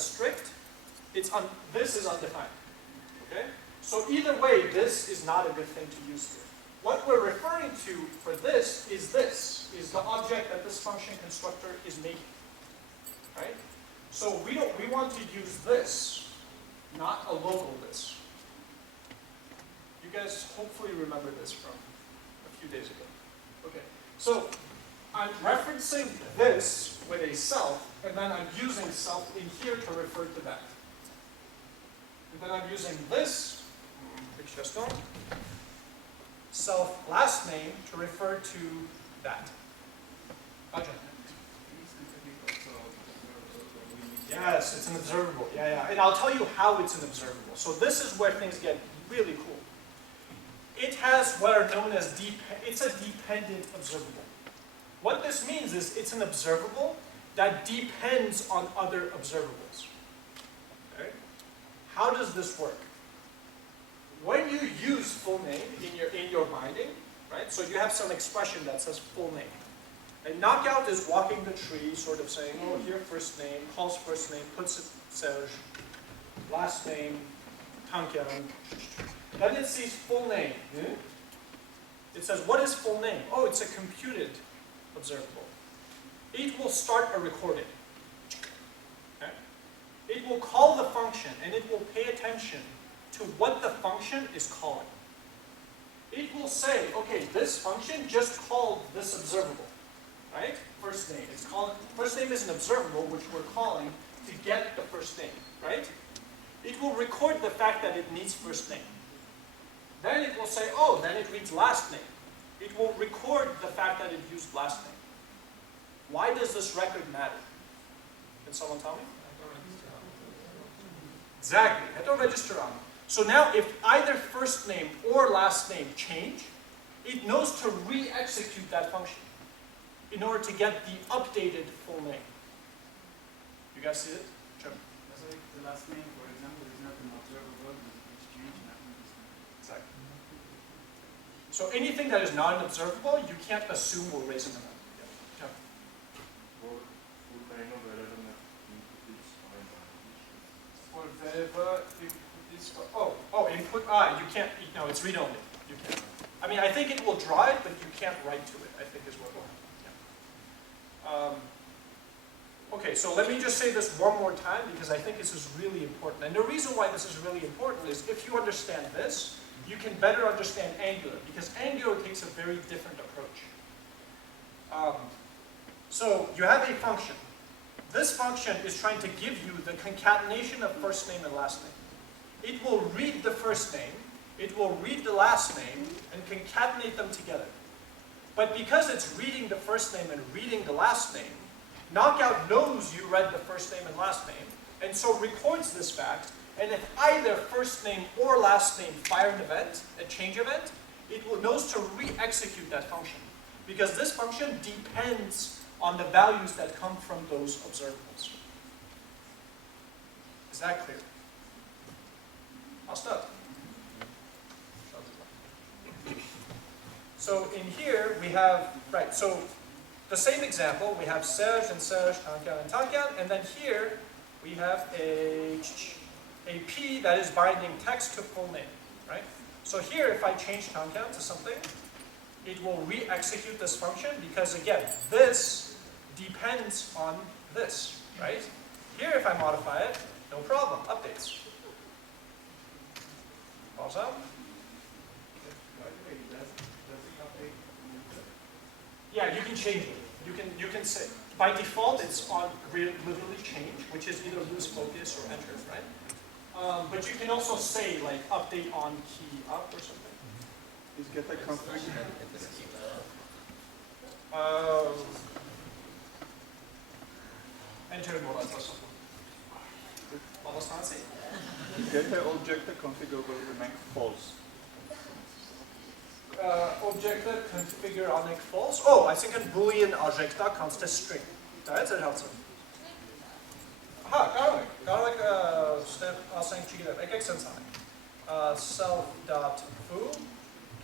strict, this is undefined. Okay? So either way, this is not a good thing to use here. What we're referring to for this is the object that this function constructor is making. Right? So we want to use this, not a local this. You guys hopefully remember this from a few days ago. Okay. So I'm referencing this with a self, and then I'm using self in here to refer to that. And then I'm using this, self last name to refer to that. Yes, it's an observable. Yeah. And I'll tell you how it's an observable. So this is where things get really cool. It has what are known as it's a dependent observable. What this means is it's an observable that depends on other observables. Okay? How does this work? When you use full name in your binding, right? So you have some expression that says full name. And Knockout is walking the tree, sort of saying, oh, here first name, calls first name, puts it Serge, last name, Tankian. Then it sees full name. It says, what is full name? Oh, it's a computed observable. It will start a recording. Okay? It will call the function, and it will pay attention to what the function is calling. It will say, okay, this function just called this observable, right? First name. First name is an observable which we're calling to get the first name, right? it will record the fact that it needs first name. Then it will say, oh, then it reads last name. It will record the fact that it used last name. Why does this record matter? Can someone tell me? Exactly. Heter register on. So now if either first name or last name change, it knows to re-execute that function in order to get the updated full name. You guys see it? Sure. So if the last name, for example, is not an observable, it's changed, nothing is Exactly. So anything that is not an observable, you can't assume will raise an event. Yeah. For kind of wherever the input is fine. For wherever input is, input, you can't, no, it's read-only. You can't. I mean, I think it will draw it, but you can't write to it, I think is what will happen. Yeah. Okay, so let me just say this one more time because I think this is really important. And the reason why this is really important is if you understand this, you can better understand Angular because Angular takes a very different approach. So you have a function. This function is trying to give you the concatenation of first name and last name. It will read the first name, it will read the last name, and concatenate them together. But because it's reading the first name and reading the last name, Knockout knows you read the first name and last name, and so records this fact, and if either first name or last name fire an event, a change event, it knows to re-execute that function. Because this function depends on the values that come from those observables. Is that clear? I'll start. So in here we have, right, so the same example, we have Serge and Serge, Tankan and Tankan, and then here we have a P that is binding text to full name, right? So here if I change Tankan to something, it will re-execute this function because again, this depends on this, right? Here if I modify it, no problem, updates. Also, yeah, you can change it. You can say, by default it's on literally change, which is either lose focus or enter, right? But you can also say like update on key up or something. Is get a config? Enter what I was What was fancy? Get a object configure will remain false. Objecte configure annek false. Oh, I think een boolean objecta const a string. That's it helps. Aha, garlic step async chigidep. Ek sense self.foo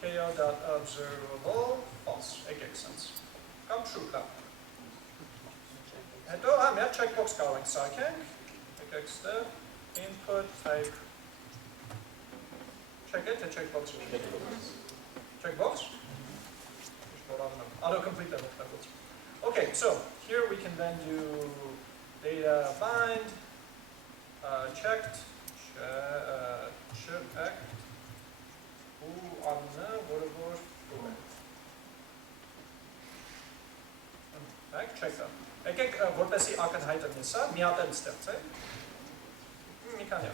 ko.observable false. Ek sense. Come true come. Heto ja checkbox garlic sidekick. Ek step input type. Check it to checkbox. Checkbox? Autocomplete that. Okay, so here we can then do data bind, checked, checked, check that. Kijk, wordt best die akkenheid en missa, miat en stelt, hè? Ik kan ja.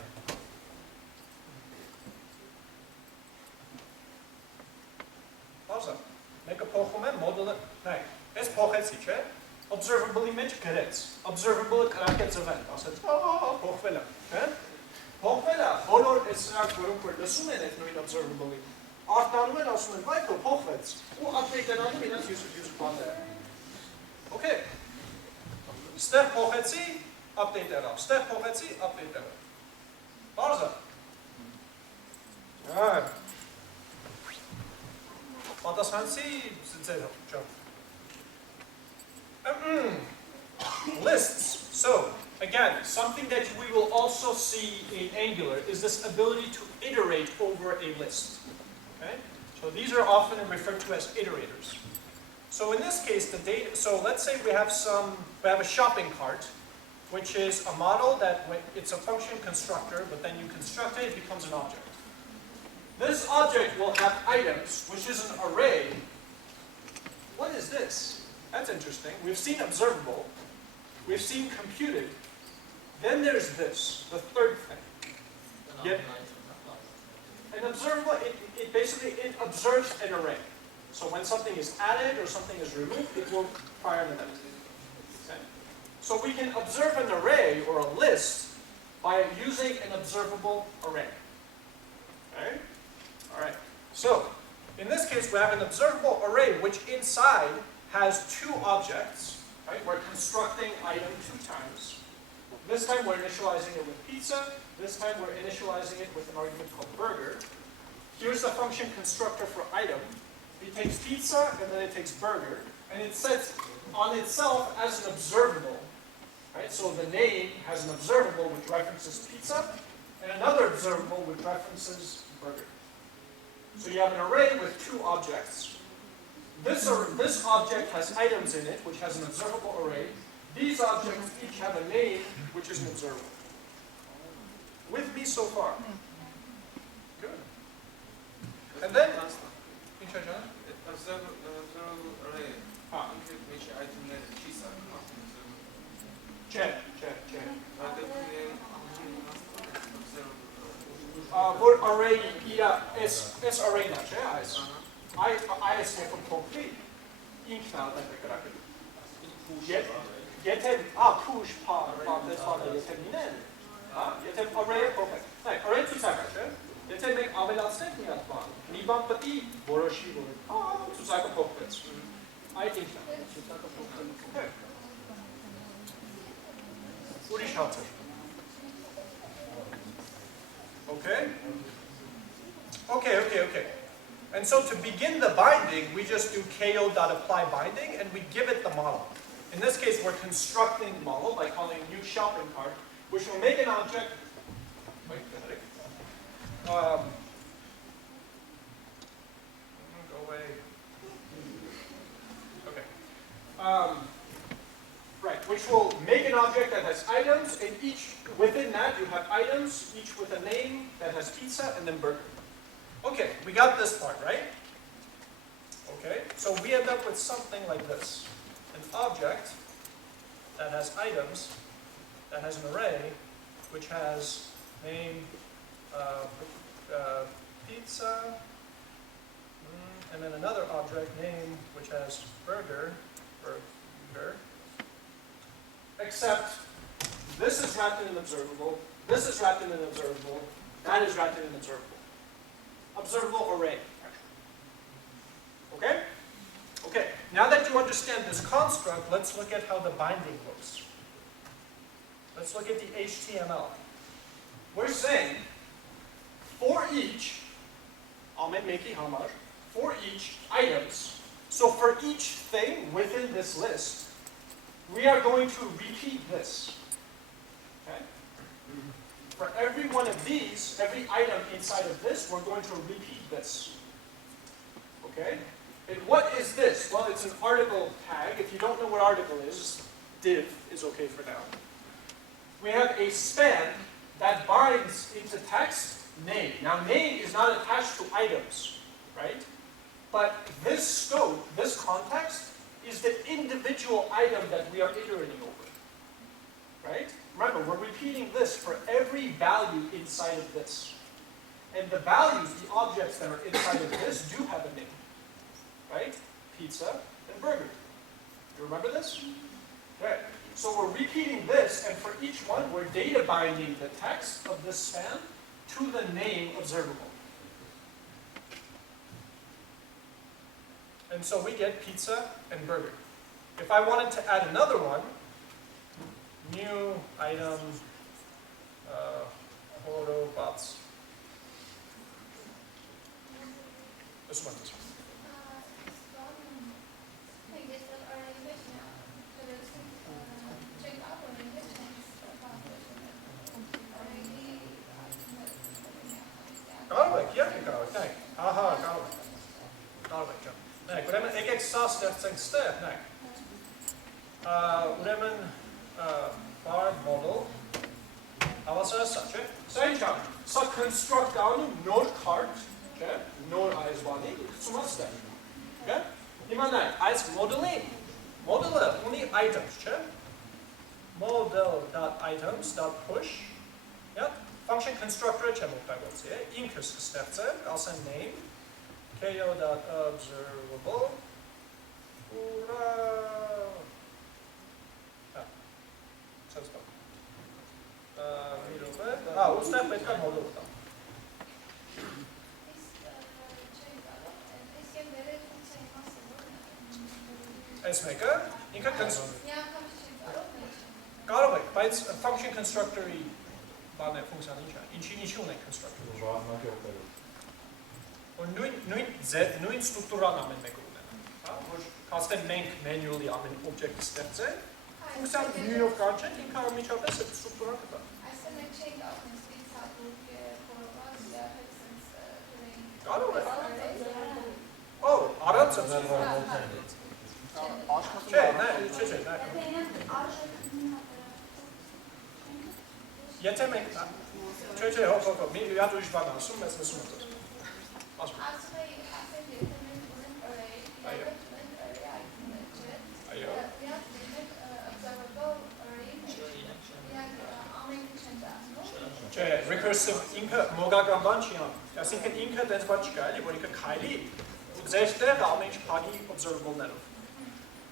Make a pogement model. Nee, es poget si, che? Observable image correct. Observable crackets event. Als het pogvela, hè? Pogvela. Honor is naar voor de zoom en het nooit observable. Artan als een wijko pogvets. Hoe update en dan dat use van there. Okay. Step poget si, update error. Step poget si, update error. Barza. Ja. Wat als fancy lists. So again, something that we will also see in Angular is this ability to iterate over a list. Okay? So these are often referred to as iterators. So in this case, the data. So let's say we have a shopping cart, which is a model that it's a function constructor, but then you construct it, it becomes an object. This object will have items, which is an array. What is this? That's interesting. We've seen observable. We've seen computed. Then there's this, the third thing. Yep. An observable, it basically, it observes an array. So when something is added or something is removed, it will fire an event. Okay? So we can observe an array or a list by using an observable array. Okay? All right. So in this case, we have an observable array which inside has two objects. Right? We're constructing item 2 times. This time we're initializing it with pizza. This time we're initializing it with an argument called burger. Here's the function constructor for item. It takes pizza and then it takes burger, and it sets on itself as an observable. Right? So the name has an observable which references pizza, and another observable which references burger. So you have an array with 2 objects. This object has items in it, which has an observable array. These objects each have a name, which is an observable. With me so far? Good. And then, vor array S array naše, AS jako konkret, inknal tak Yetem push yeteminen. Yetem array perfect. Nej, array tu sakaše. Yetem meg avelatsnet mi atman. Niban pati boroshi tu saka perfect. I think that. Okay. Uri shelter. Okay? Okay. And so to begin the binding, we just do ko.apply binding and we give it the model. In this case, we're constructing the model by calling new shopping cart, which will make an object. Wait, go away. Okay. Right, which will make an object that has items, and within that you have items, each with a name that has pizza and then burger. Okay, we got this part, right? Okay, so we end up with something like this. An object that has items, that has an array, which has name, pizza, and then another object name, which has burger, except this is wrapped in an observable, this is wrapped in an observable, that is wrapped in an observable. Observable array, actually. Okay? Okay, now that you understand this construct, let's look at how the binding looks. Let's look at the HTML. We're saying, for each, for each items, so for each thing within this list, we are going to repeat this. Okay? For every one of these, every item inside of this, we're going to repeat this. Okay? And what is this? Well, it's an article tag. If you don't know what article is, div is okay for now. We have a span that binds into text name. Now, name is not attached to items, right? But this scope, this context, is the individual item that we are iterating over, right? Remember, we're repeating this for every value inside of this. And the values, the objects that are inside of this do have a name, right? Pizza and burger. You remember this? Right. So we're repeating this, and for each one, we're data binding the text of this span to the name observable. And so we get pizza and burger. If I wanted to add another one, new item, photo bots. This one. Galweg, jakie Galweg? Tak. Aha, Galweg. Galweg, ja. Nee, Rouben, ik sas dat zijn ster. Nee. Rouben, bar model. Wat is dat? Zijn kan. Så construct down node cart. Okay? Node is body. Så what's that? Okay? Niemand nee. Is modeling. Model only items. Okay? Model.items.push. Ja? function constructor-ը չեմ օգտագործի, ինքս կստեղծեմ, ասեմ name, ko.observable, ուրա, չես տա, մի ռոպե, ուստեղ պետք է մոդուլ տա։ Այս մեկը, ինքը կարող եք, բայց function constructor-ի բան է, ֆունկցիան ինչ է, ինչի ունենք constructor-ը։ Նույն ստրուկտուրան ամեն մեկը ունենանք, որ կաստեմ մենք manually ամեն object-ը ստեղծենք, ֆունկցիան նույնով կանչենք, ինքը ամիջապես այդ ստրուկտուրան կտա։ Կարող է։ Առանց Չէ, Եթե մենք, չէ, հոպ, մի հատ ուրիշ բան ասում, մեզ լսում եմ։ Այո։ Չէ, recursive ինքը մոգական բան չի անում, այսինքն ինքը տենց բան չկա, էլի, որ ինքը քայլի, ու ձեր տեղը ամեն ինչ փակի observable-ներով։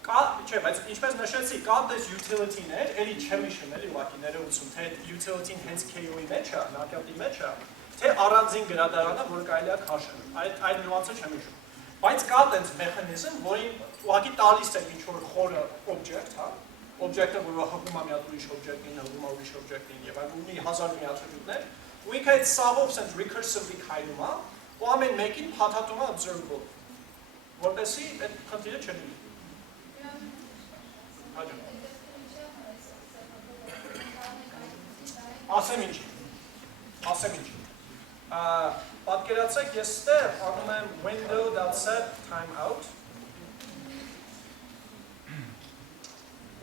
Կա, չէ, բայց ինչպես նշեցի, կա դες utility-ներ, էլի չեմ հիշում, էլի ուղղակի ներողություն, թե utility-ն հենց KO-ի մեջ է, knockout-ի մեջ է, թե առանձին գրադարանը, որ կարելի է քաշել, այդ նյուանսը չեմ հիշում։ Բայց կա տենց մեխանիզմ, որին ուղղակի տալիս է ինչ-որ խորը object, հա, object-ը, որը հպում է մի հատ ուրիշ object-ին, հպում է ուրիշ object-ին եւ այլ ունի 1000 մի attribute-ներ, ու ինքը այդ սաղով սենց recursive-ly քայլում է, ու ամեն մեկին փաթաթում է observable, որպեսզի այդ խնդիրը չլինի։ Ասեմ ինչ, պատկերացեք ես ստեղ անում եմ window.set timeout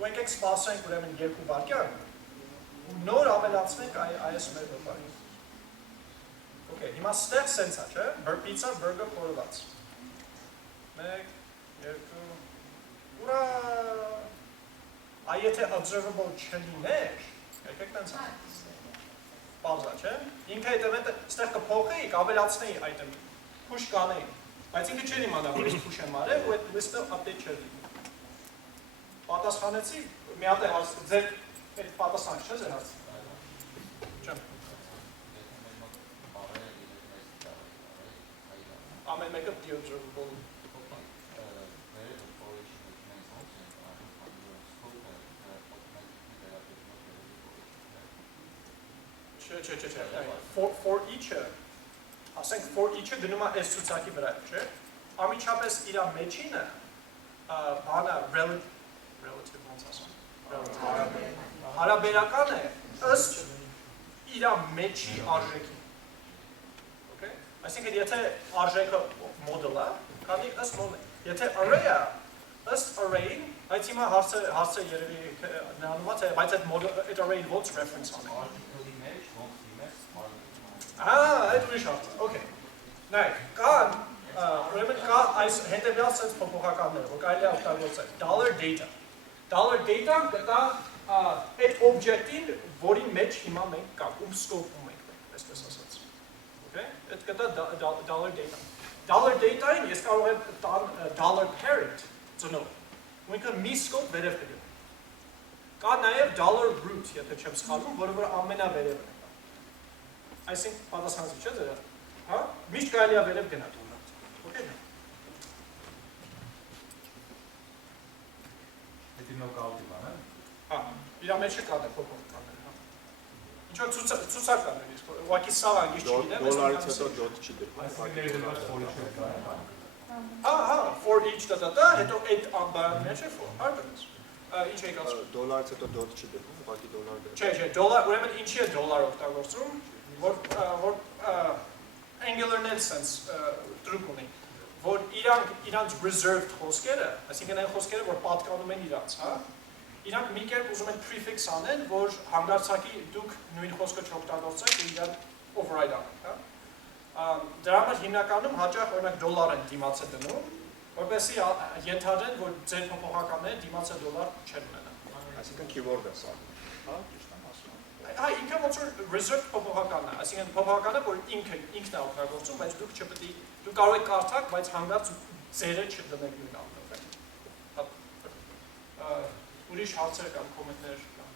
ու եկեք սպասենք ուրեմն 2 վայրկյան ու նոր ավելացնենք այս մեր վեպային։ Okay, հիմա ստեղ սենց է, չէ, pizza, burger, խորոված։ 1, 2, ուրա, եթե observable չլիներ, եկեք տենց է։ Պավզա, չէ, ինքը հետևետը ստեղ կփոխեիք, ավելացնեի այդմ, push կանեի, բայց ինքը չեր իմանա, որ ես push եմ արել ու այդ list-ը update չեր լինի։ Պատասխանեցի, մի հատ է հարց, ձեր պատասխանք չէ ձեր հարց։ Չեմ։ Ամեն մեկը observable։ Չէ, for each-ը, ասենք for each-ը գնում է այս ցուցակի վրա, չէ, ամիջապես իր մեջինը, բանը relative ոնց ասում, հարաբերական է ըստ իր մեջի արժեքի, այսինքն եթե արժեքը model-ը, կանի ըստ model-ը, եթե array-ը, ըստ array-ին, այդ հիմա հարցը երևի նրանում է, բայց այդ array-ին ոնց reference անենք։ Այդ ուրիշ հարց, okay, նայք, ուրեմն կա այս հետևյալ սենց փոփոխականները, որ կարելի է օգտագործել, $data-ն կտա այդ object-ին, որի մեջ հիմա մենք կանք, scope-ում ենք, այսպես ասած, այդ կտա $data-ին ես կարող եմ $parent ծնով, ու ինքը մի scope վերև կգնա, կա նաև $root, եթե չեմ սխալվում, որը որ ամենավերևն է, այսինք պատասխանեցի չէ ձերը, հա, միշտ կարելի է վերև գնա դուռը, okay։ Հետի knockout-ի բան է։ Հա, իր մեջը կա դե փոփոխ կանել, հա։ Ինչ-որ ցուցակ կանել, ուղղակի սա անգիշ չգիտեմ, դոլարից հետո dot չի դրվում։ Հա, for each da-da-da, հետո այդ ամբարան մեջը for, հարգանց։ Ինչ եք ասում։ Դոլարից հետո dot չի դրվում, ուղղակի դոլար դրվում։ Չէ, դոլար, ուրեմն ինչի է դոլար օգտագործում, որ Angular-ն էլ sense դրուկ ունի, որ իրանց reserved խոսքերը, այսինքն այն խոսքերը, որ պատկանում են իրանց, հա, իրանք մի կերպ ուզում են prefix անեն, որ հանգարցակի դուք նույն խոսքը չօգտագործեք ու իրան override անեք, հա։ Դրա համար հիմնականում հաճախ օրինակ դոլար են դիմացը դնում, որպեսզի ենթադրեն, որ ձեր փոփոխականները դիմացը դոլար չեն ունենա։ Այսինքն keyword-ը սա, հա, ճիշտ եմ ասում։ Հա, ինքը ոնց որ reserved փոփոխականն է, այսինքն փոփոխականը, որ ինքն է օգտագործում, բայց դուք չպետք է դուք կարող եք կարդալ, բայց հանգարց ձերը չդնեք նույն անդով։ Ուրիշ հարցեր կամ կոմենտներ կան։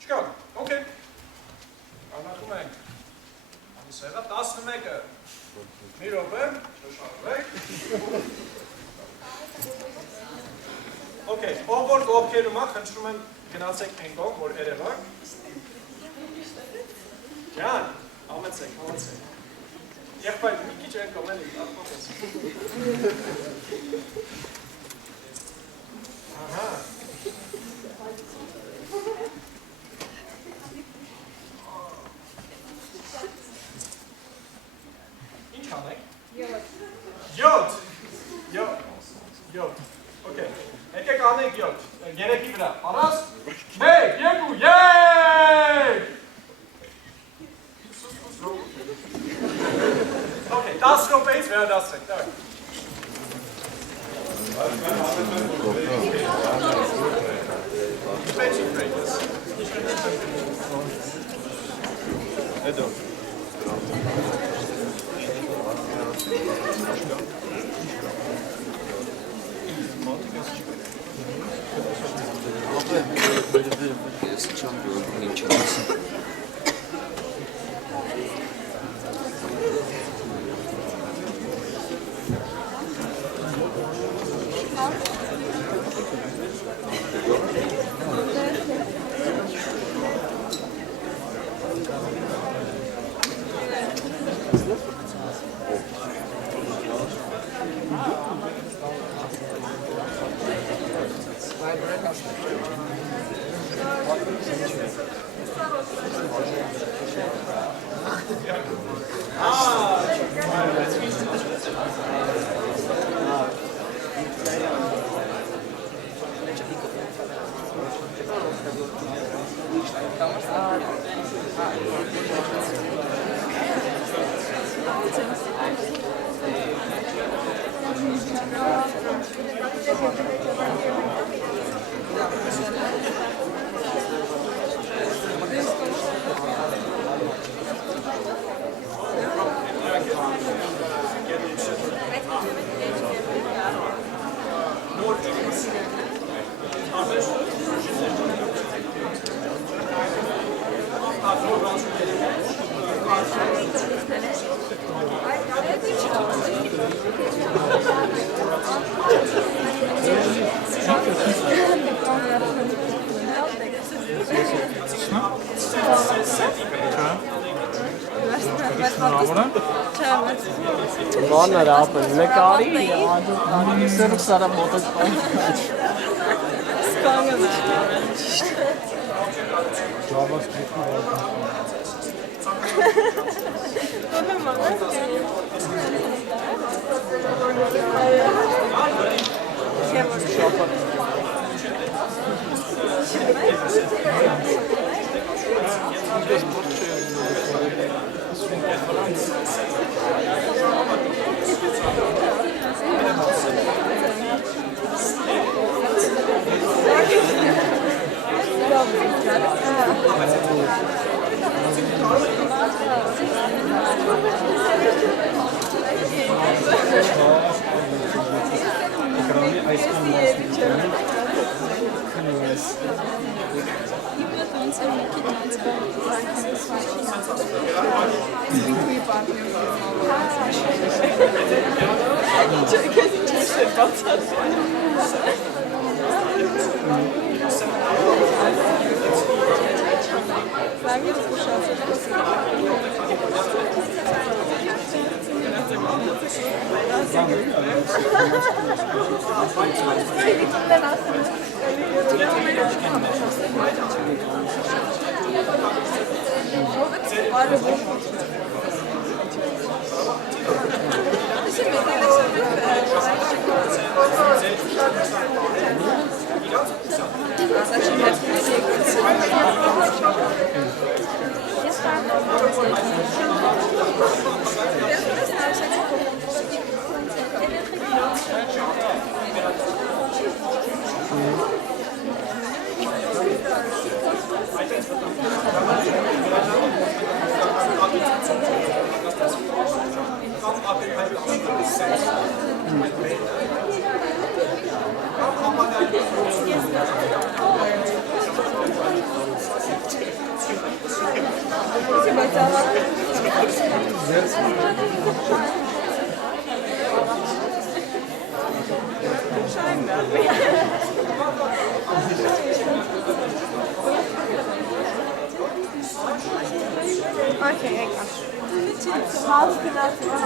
Չկա, օքեյ։ Շարունակում ենք։ Անիսեղա 11-ը։ Մի րոպե, շարունակեք։ Okay, ով որ ովքերում է, խնդրում եմ գնացեք այն կողմ, որ երևակ։ Ջան, համեցեք։ Եղբայր, մի քիչ այն կողմ էլի, ապոխես։ Ահա։ Ինչ անեք։ 7. Okay. Եկեք անենք 7, 3-ի վրա, առած, 1, 2, եկ! Okay, 10 րոպեից վերադասրեք, դավայ։ Basic breaks. Edo. Ладно, рапы, лекари, сыр сара мотос. Thank you. Okay, I got half enough.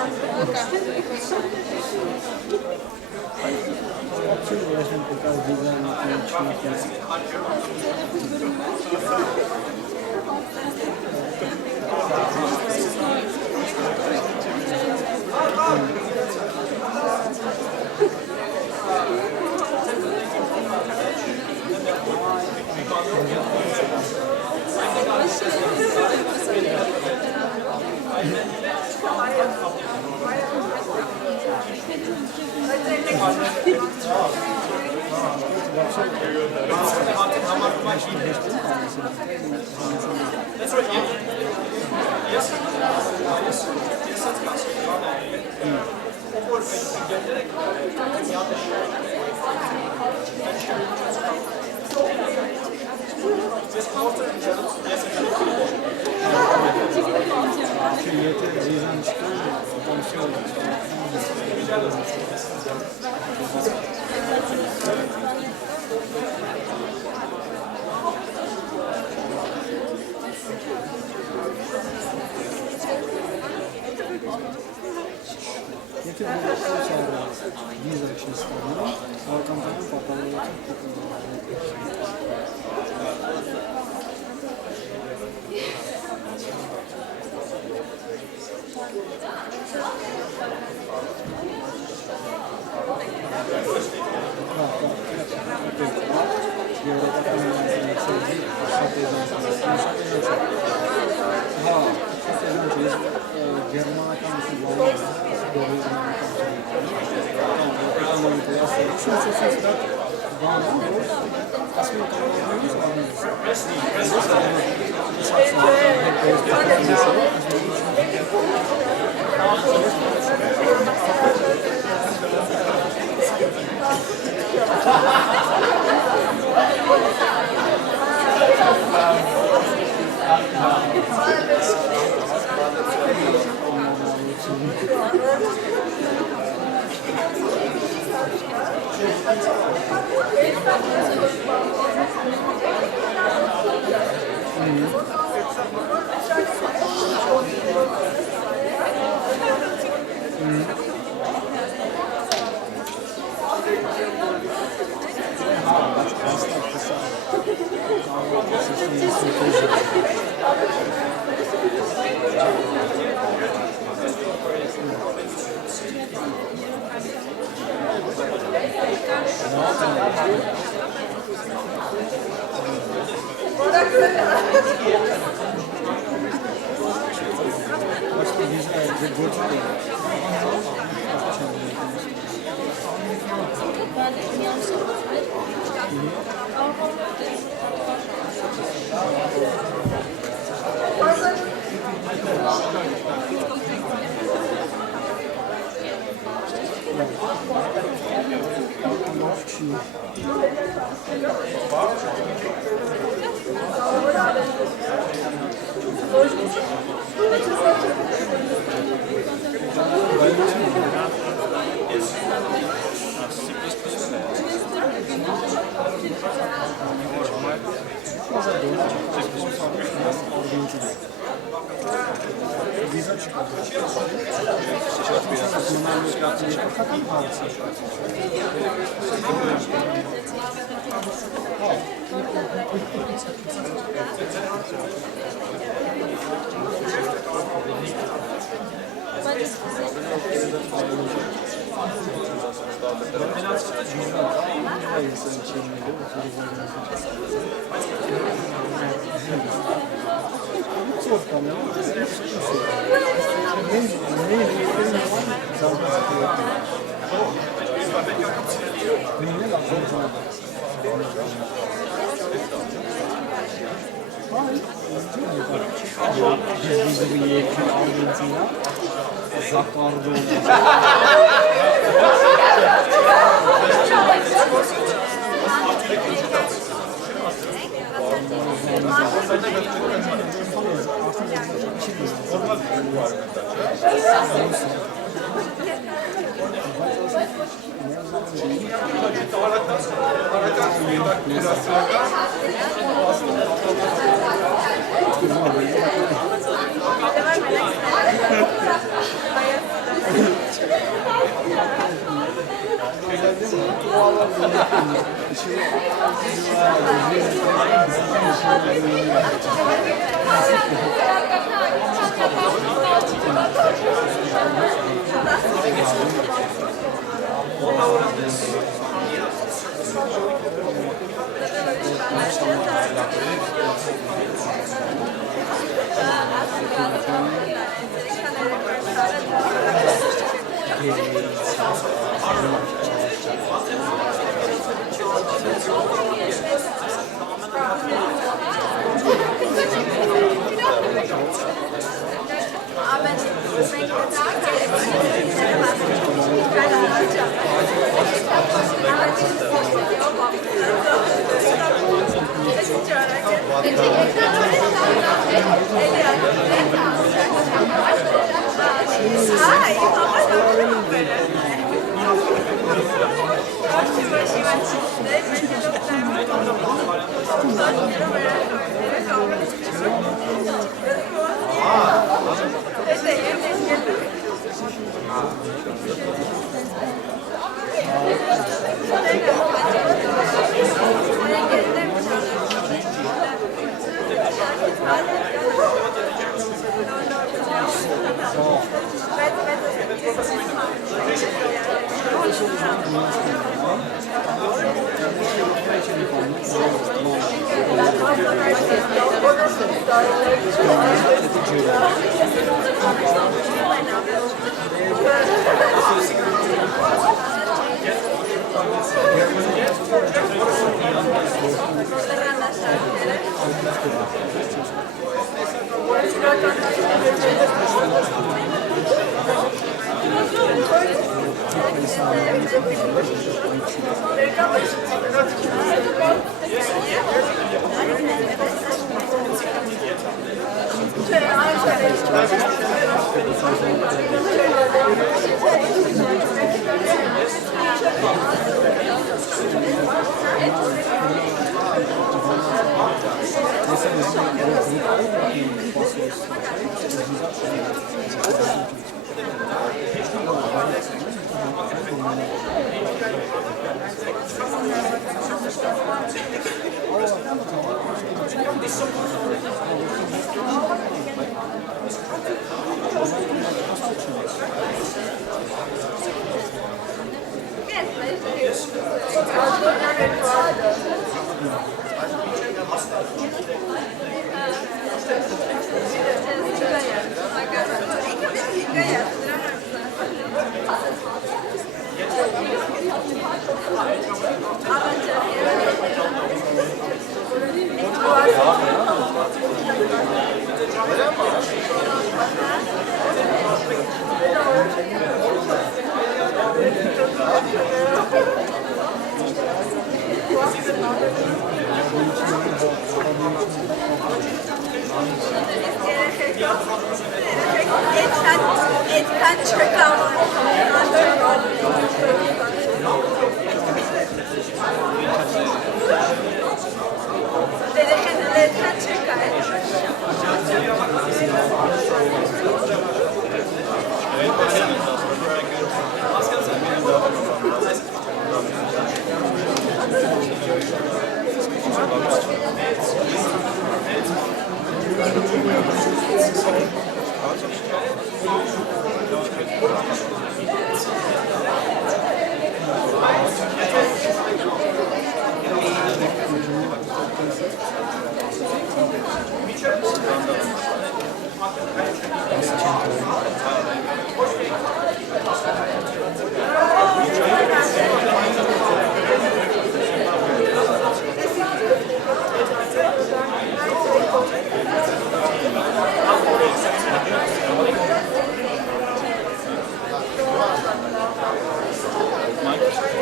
Microsoft.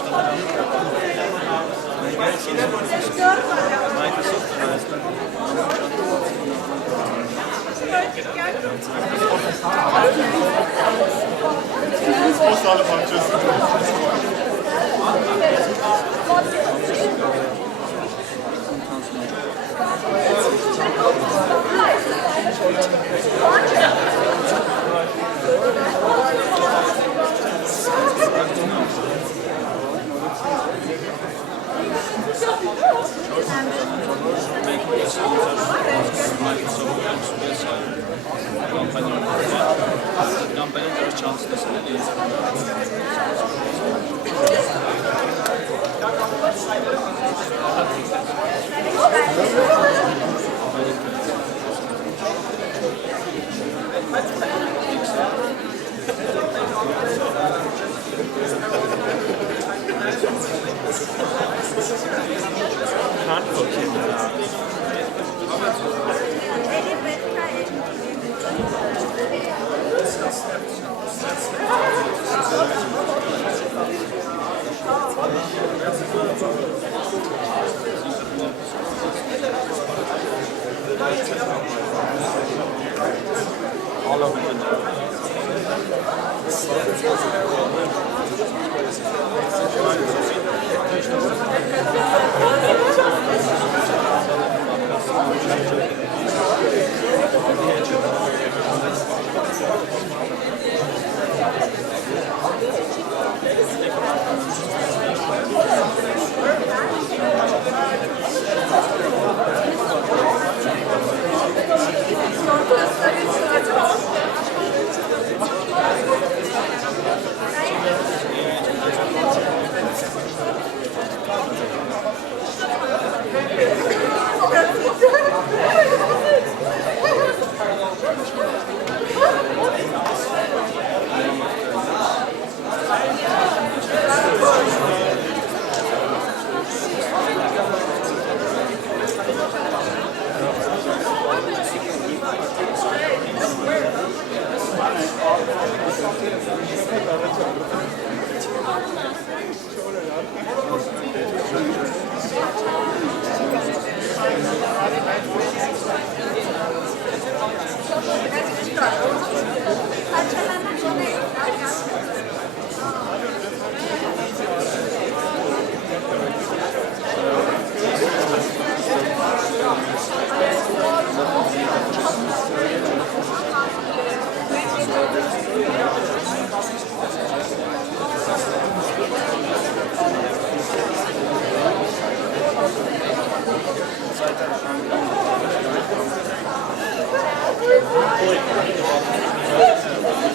Thank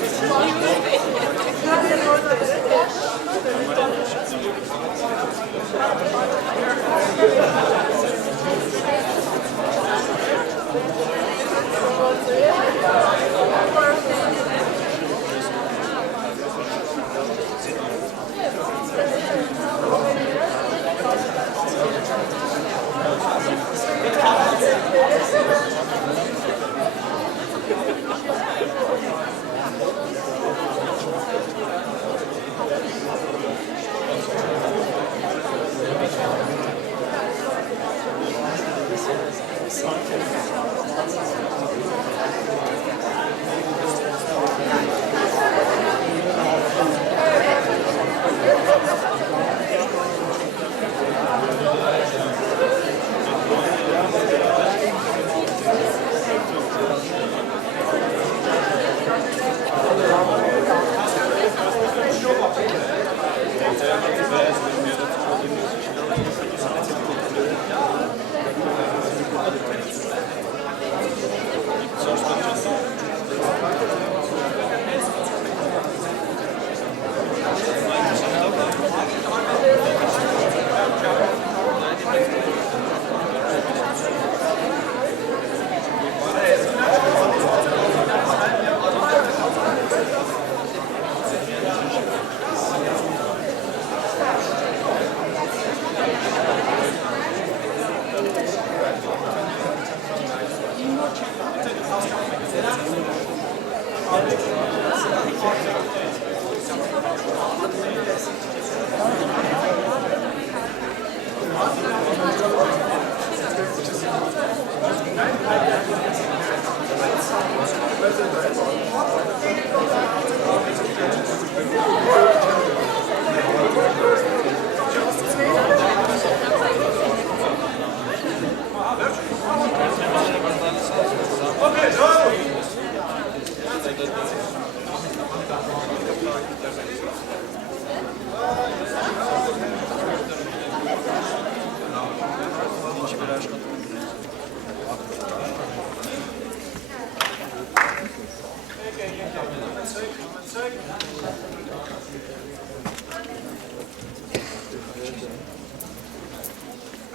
you.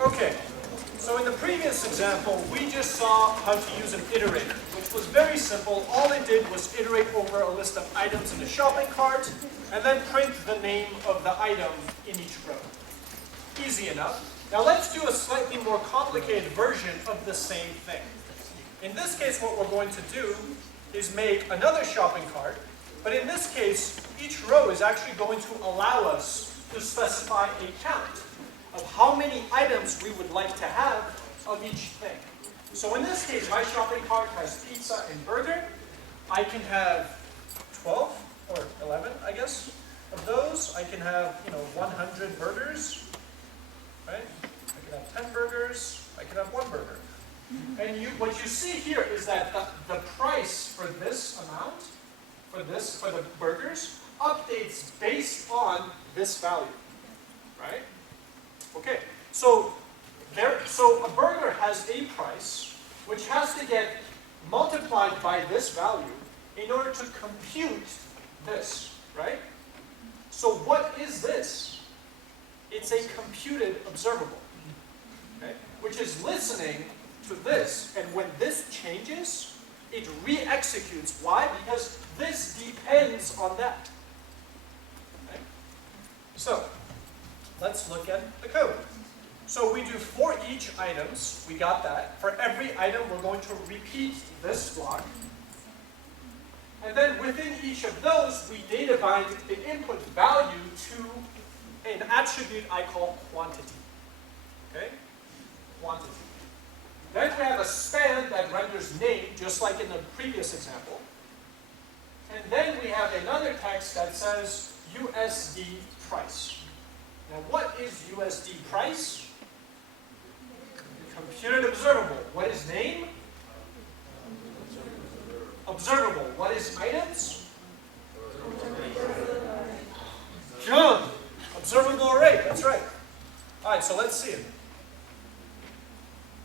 Okay, so in the previous example, we just saw how to use an iterator, which was very simple. All it did was iterate over a list of items in the shopping cart, and then print the name of the item in each row. Easy enough. Now let's do a slightly more complicated version of the same thing. In this case, what we're going to do is make another shopping cart, but in this case, each row is actually going to allow us to specify a count of how many items we would like to have of each thing. So in this case, my shopping cart has pizza and burger. I can have 12 or 11, I guess, of those. I can have, 100 burgers, right? I can have 10 burgers. I can have 1 burger. And what you see here is that the price for this amount, for the burgers, updates based on this value, right? Okay, so a burger has a price which has to get multiplied by this value in order to compute this, right? So what is this? It's a computed observable, okay, which is listening to this, and when this changes, it re-executes. Why? Because this depends on that. Okay? So, let's look at the code. So we do for each items, we got that. For every item, we're going to repeat this block. And then within each of those, we data bind the input value to an attribute I call quantity. Okay? Quantity. Then we have a span that renders name, just like in the previous example. And then we have another text that says USD price. Now what is USD price? Computed observable. What is name? Observable. What is items? Good. Observable array. That's right. All right, so let's see it.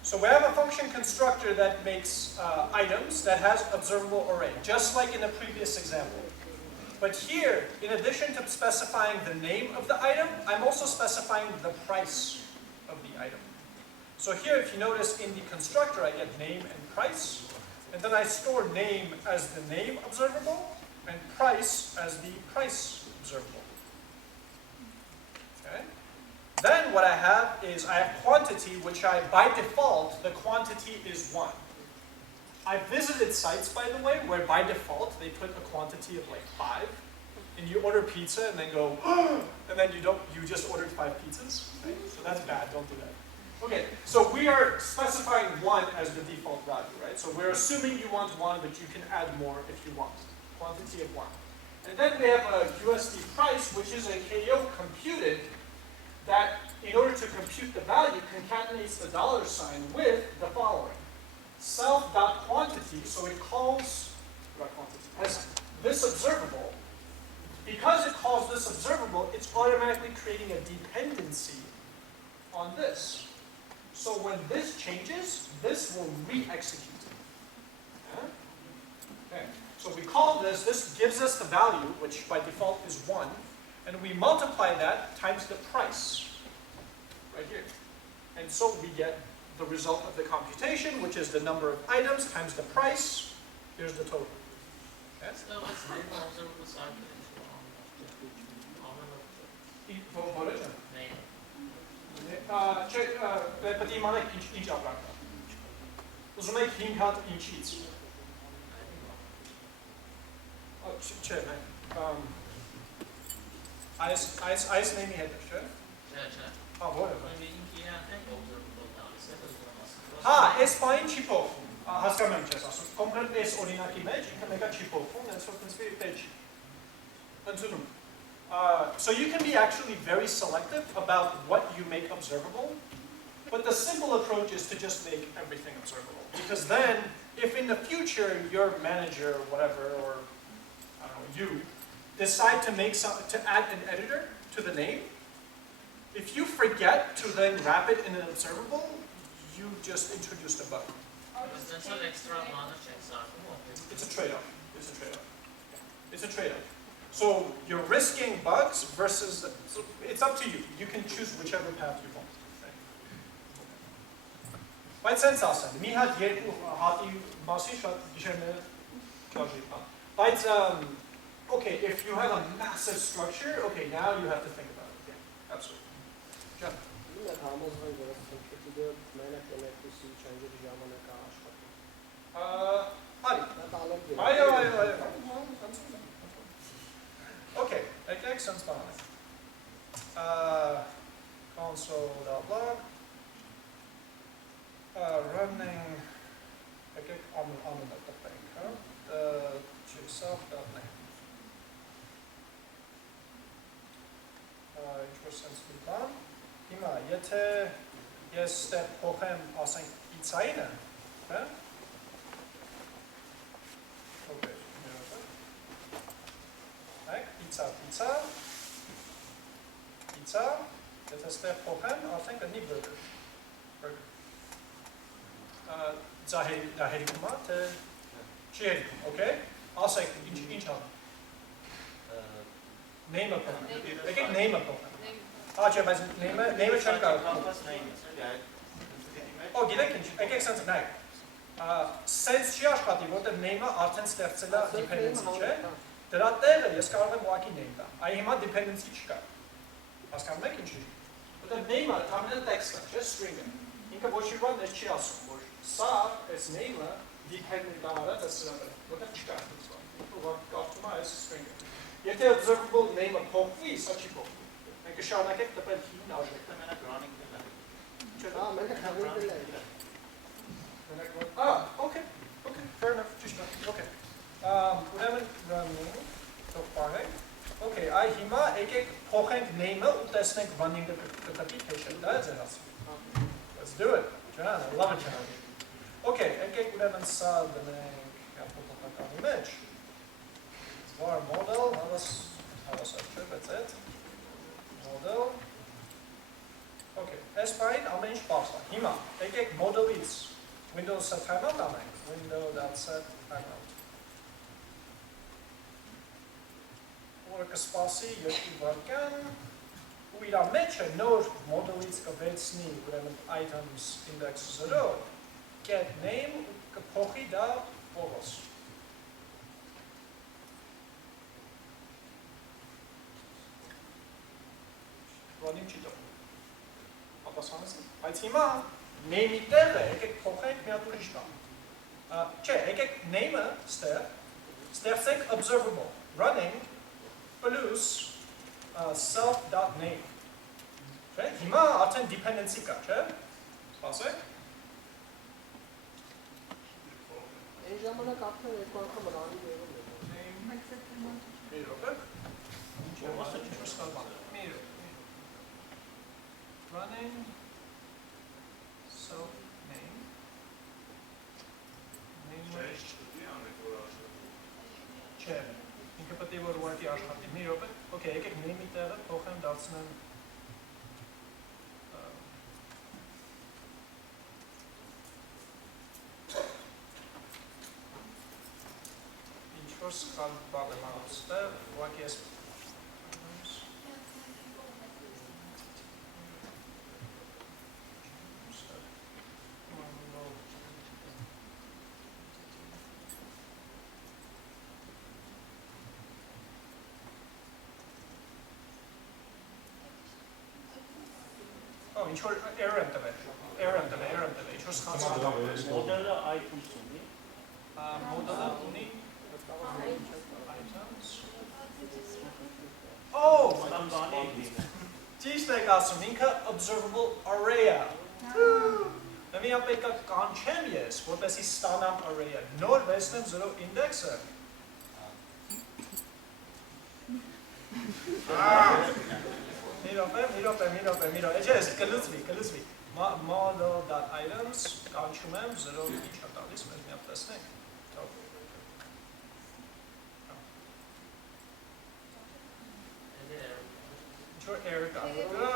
So we have a function constructor that makes items that has observable array, just like in the previous example. But here, in addition to specifying the name of the item, I'm also specifying the price of the item. So here, if you notice, in the constructor, I get name and price. And then I store name as the name observable, and price as the price observable. Okay? Then what I have is I have quantity, which by default, the quantity is 1. I visited sites, by the way, where by default they put a quantity of like 5, and you order pizza and then go, and then you just ordered 5 pizzas, right? So that's bad, don't do that. Okay, so we are specifying 1 as the default value, right? So we're assuming you want 1, but you can add more if you want. Quantity of 1. And then we have a USD price, which is a KO computed, that in order to compute the value concatenates the $sign with the following. Self.quantity, so it calls as this observable. Because it calls this observable, it's automatically creating a dependency on this. So when this changes, this will re-execute. Yeah? Okay. So we call this gives us the value, which by default is 1, and we multiply that times the price, right here. And so we get the result of the computation, which is the number of items times the price. Here's the total. Okay? So it's name observable cycle. Name. Petit malek inç yaprakta. Uzumek hinkat inçic. Ice name header, czy? A, vole. Es pain chipov. Հասկանում չես ասում։ Կոնկրետ այս օրինակի մեջ ինքը մեկա chipov-ում, հենց որ կնսվի page ընդունում։ So you can be actually very selective about what you make observable, but the simple approach is to just make everything observable. Because then, if in the future your manager or whatever, or I don't know, you decide to add an editor to the name, if you forget to then wrap it in an observable, you just introduced a bug. It's a trade-off. It's a trade-off. It's a trade-off. So you're risking bugs versus, so it's up to you. You can choose whichever path you want. Բայց սենց ասեմ, մի հատ երկու հատի մասի շատ գիշերները չարժի բան։ Բայց, okay, if you have a massive structure, okay, now you have to think about it. Yeah, absolutely. John. Ինը համոզվեն, որ սինթեզը մենակ էլեկտրիսի չանջերի ժամանակ աշխատի։ Արի։ Դա տալով դե։ Այո։ Okay, եկեք սենց բան անենք։ Console.log running եկեք անունը տպենք, հա, self.name ինչ-որ սենց մի բան, հիմա, եթե ես ստեղ փոխեմ, ասենք, պիցայինը, հա, okay, այք, պիցա, եթե ստեղ փոխեմ, արդեն կնի burger, դա հերիքում է, թե չի հերիքում, okay, ասեք, ինչ ան, name-ը փոխեմ, եկեք name-ը փոխեմ, չէ, բայց name-ը չեմ կարող փոխեմ, գիտեք ինչ, եկեք սենց նայք, սենց չի աշխատի, որտեղ name-ը արդեն ստեղծել է dependency, չէ, դրա տեղը ես կարող եմ ուղղակի name տամ, այ հիմա dependency չկա, հասկանում եք ինչի, որտեղ name-ը ամենը text-ը, չէ, string-ը, ինքը ոչ մի բան ես չի ասում, որ սա այս name-ը dependent արած է սրա վրա, որտեղ չկա կարծում է այս string-ը, եթե observable name-ը փոխվի, սա չի փոխվի, մենք կշարունակենք տպել հին արժեք, Մենակ running դել է։ մենակ հավելել է։ Okay, fair enough, ճիշտ է, okay, ուրեմն running, թող պահենք, okay, այ հիմա եկեք փոխենք name-ը ու տեսնենք running-ը կտպի թե չէ, դա է ձեր ասում, let's do it, John, I love it, John. Okay, եկեք ուրեմն սա դնենք հապոպականի մեջ, var model, havas աչը, բայց այդ, model, okay, այս պային ամեն ինչ պարզ է, հիմա, եկեք model-ից Windows-ը timeout անենք, window.set timeout, որը կսպասի 2 վարկյան, ու իրա մեջը նոր model-ից կվերցնի ուրեմն items index 0, get name ու կփոխի դա փողոց։ Ռոնիմ չի տպում, ապասանեցին, բայց հիմա name-ի տեղը եկեք փոխենք մի հատ ուրիշ բան, չէ, եկեք name-ը ստեղծենք observable, running plus self.name, չէ, հիմա արդեն dependency կա, չէ, սպասեք, Այն ժամանակ արդեն երկու անգամ ռանի եղել է։ մի րոպե, ինչ-որ սխալման, մի րոպե, running self.name, չէ, ինքը պետք է որ ուղղակի աշխատի, մի րոպե, okay, եկեք name-ի տեղը փոխեմ դարձնեմ ինչ-որ սխալ բան եմ անում ստեղ, ուղղակի ես ինչ-որ error եմ տվել, ինչ-որ սխալ Մոդելը items ունի։ Model-ը ունի items։ Ճիշտ եք ասում, ինքը observable array-ը։ Մի ապետք կանչեմ ես, որպեսի ստանամ array-ը, նոր վերցնեմ 0 index-ը։ Մի րոպե, էջես, կլուծվի, model.items, կանչում եմ 0 ինչ է տալիս, մենք մի հատ տեսնենք։ Ինչ-որ error կա,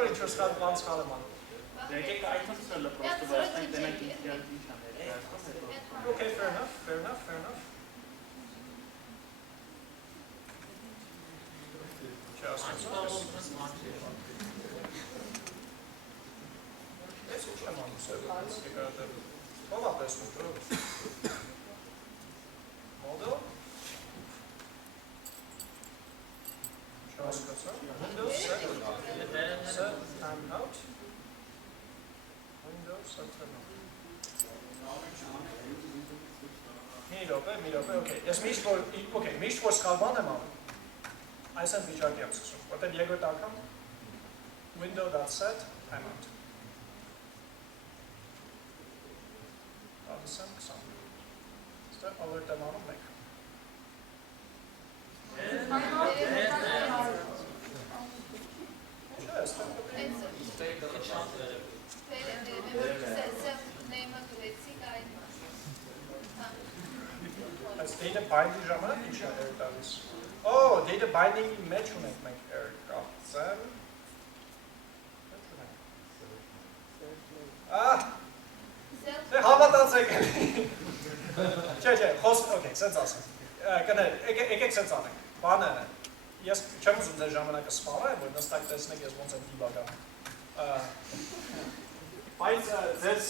ինչ-որ սխալ եմ անում։ Եկեք items-ը պրոստը վերցնենք, տենենք ինչ է ներկայացնում։ Okay, fair enough. Ես ինչ եմ անում, Model. Windows set timeout. Windows set timeout. Մի րոպե, okay. Ես միշտ որ սկալման եմ անում, այս են վիճակի եմ սկսում, որտեղ երկրորդ անգամ window.set timeout. Դասեմ 20. Ստեղ alert եմ անում մեկ. Data binding ժամանակ ինչ է error տալիս։ Oh, data binding-ի մեջ ունենք մենք error կապցեմ։ Հավատացեք։ Չէ, okay, սենց ասեմ։ Եկեք սենց անենք։ Բանը, ես չեմ ուզում ձեր ժամանակը սպառել, որ նստակ տեսնեք ես ոնց եմ դիբագ անում։ Բայց ձեզ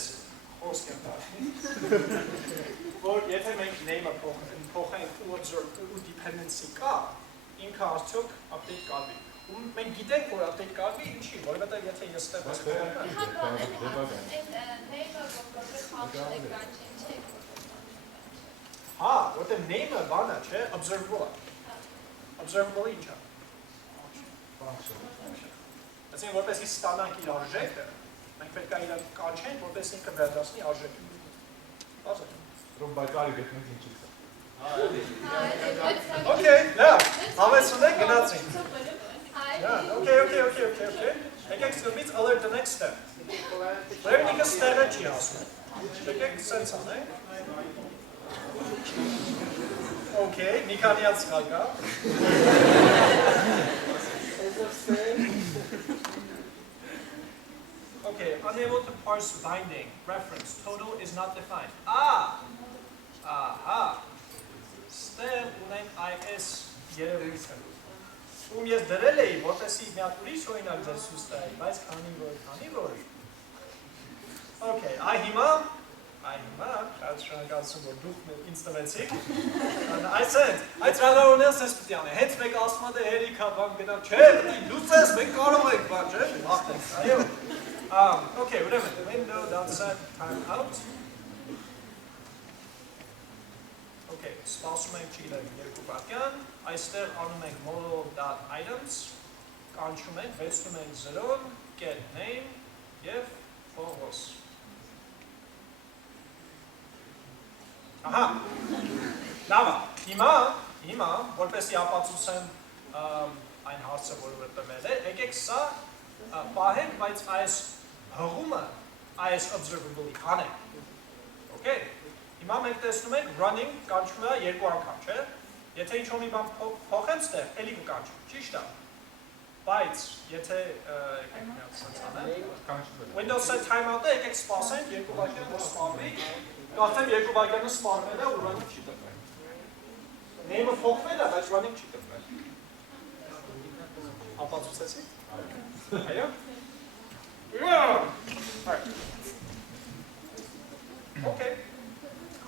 խոսք եմ տալի։ Որ եթե մենք name-ը փոխենք ու dependency կա, ինքը արդյոք update կարվի։ Ու մենք գիտենք, որ update կարվի, ինչի, որովհետև եթե ես ստեղ ես Հա, որտեղ name-ը բանը չէ, observable-ը։ Observable-ը ինչ է։ Այսինքն, որպեսզի ստանանք իր արժեքը, մենք պետք է իրար կանչենք, որպեսզի ինքը վերադասնի արժեքը։ Բազը։ Ռոմբակարի գտնենք ինչի կա։ Okay, լավ, հավեսունեք գնացինք։ Okay. Եկեք սկզբից alert the next step։ Ուրեմն ինքը ստեղը չի ասում։ Եկեք սենց անենք։ Okay, մի քանի հատ սխալ կա։ Okay, unable to parse binding. Reference. Total is not defined. Aha. Ստեղ ունենք is երևույթը։ Ում ես դրել էի, որպեսզի մի հատ ուրիշ օրինակ ձեզ ցույց տայի, բայց քանի որ։ Okay, հիմա շնորհակալություն որ դուք ինձ տվեցիք։ Այս ռադարոներս էս պիտի անե, հենց մեկ ասում է հերիքա բան գնամ, չէ, լուծես, մենք կարող ենք բան, չէ, մախտենք, այո։ Okay, ուրեմն, window.set timeout։ Okay, սպասում ենք չգիտեմ երկու պատյան, այստեղ անում ենք model.items, կանչում ենք, վերցնում ենք 0, get name և փողոց։ Ահա, լավ է, հիմա, որպեսի ապացուցեմ այն հարցը, որը տվել է, եկեք սա պահենք, բայց այս հղումը, այս observable-ի հանենք, okay, հիմա մենք տեսնում ենք running կանչում է երկու անգամ, չէ, եթե ինչ-որ մի բան փոխեմ ստեղ, էլի կկանչում, ճիշտ է, բայց եթե, եկեք մի հատ սենց անեմ, Windows set timeout-ը եկեք սպասենք, երկու բաժյան որ սպարվի, Կարծեմ երկու վայրկյանը սպառվել է ու running չի տրվել։ Name-ը փոխվել է, բայց running չի տրվել։ Ապացուցեցի՞։ Այո։ Okay։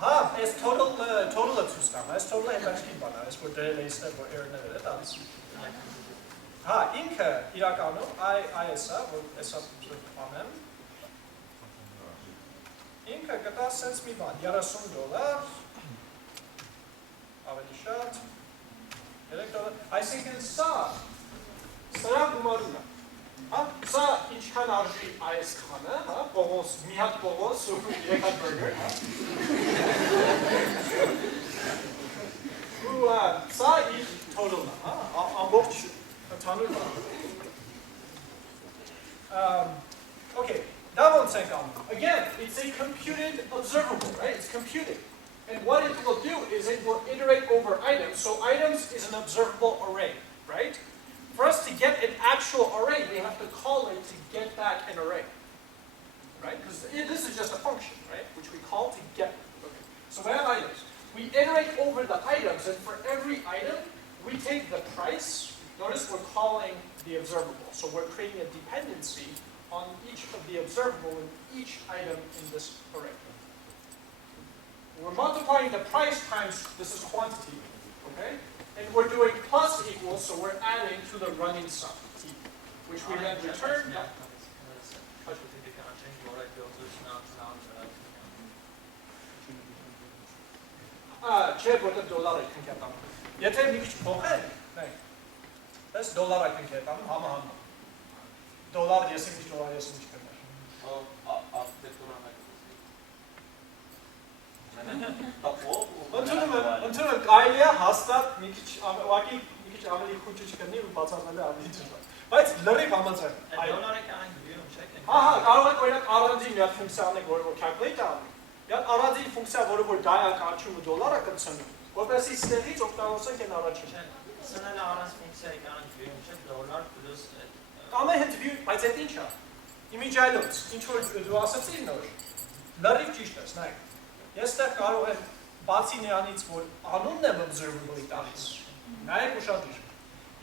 Հա, այս total-ը ցույց տամ, այս total-ը հետաքրքիր բան է, այս որ դրել է այստեղ որ error-ներ է տալիս։ Հա, ինքը իրականում այս-ը, որ այսա անեմ, ինքը կտա սենց մի բան, $30, ավելի շատ, $3, այսինքն սրա գումարում է, սա ինչքան արժի այս քանը, պողոս, մի հատ պողոս ու երեք հատ բուրգեր, ու սա իր total-ն է, ամբողջ ընդհանուր բան։ Okay. Again, it's a computed observable, right? It's computed. And what it will do is it will iterate over items. So items is an observable array, right? For us to get an actual array, we have to call it to get back an array, right? Because this is just a function, right? Which we call to get. Okay. So we have items. We iterate over the items, and for every item, we take the price. Notice we're calling the observable. So we're creating a dependency on each of the observable in each item in this array. We're multiplying the price times, this is quantity, okay? And we're doing plus equals, so we're adding to the running sum, t, which we then return. Չէ, որտեղ դոլար է քնքետանում։ Եթե մի քիչ փոխենք, նայեք, այս դոլար է քնքետանում, համահամա։ Դոլար, ես ինչ դոլար, ես ինչ կներ։ Ընդունում կարելի է հաստատ մի քիչ ուղղակի մի քիչ ավելի խուճը չկնի ու բացառվել է ավելի դժվար։ Բայց լրիվ համաձայն։ Դոլարը կանենք վիրում չեք։ Հա, կարող եք օրինակ առանձին մի հատ ֆունկցիա անեք, որը որ calculate անի։ Մի հատ առանձին ֆունկցիա, որը որ դա է կարճումը դոլարը կցնում, որպեսզի ստեղից օգտագործենք այն առաջին։ Սնելը առանց ֆունկցիայի կանենք վիրում չեք դոլար պլյուս Կամ է հետ view, բայց այդ ի՞նչ է։ Իմիջայլոց, ինչ որ դու ասացիր նոր։ Լրիվ ճիշտ ես, նայեք։ Ես դեռ կարող եմ բացի նրանից, որ անունն եմ observable-ի տալիս։ Նայեք ուշադիր։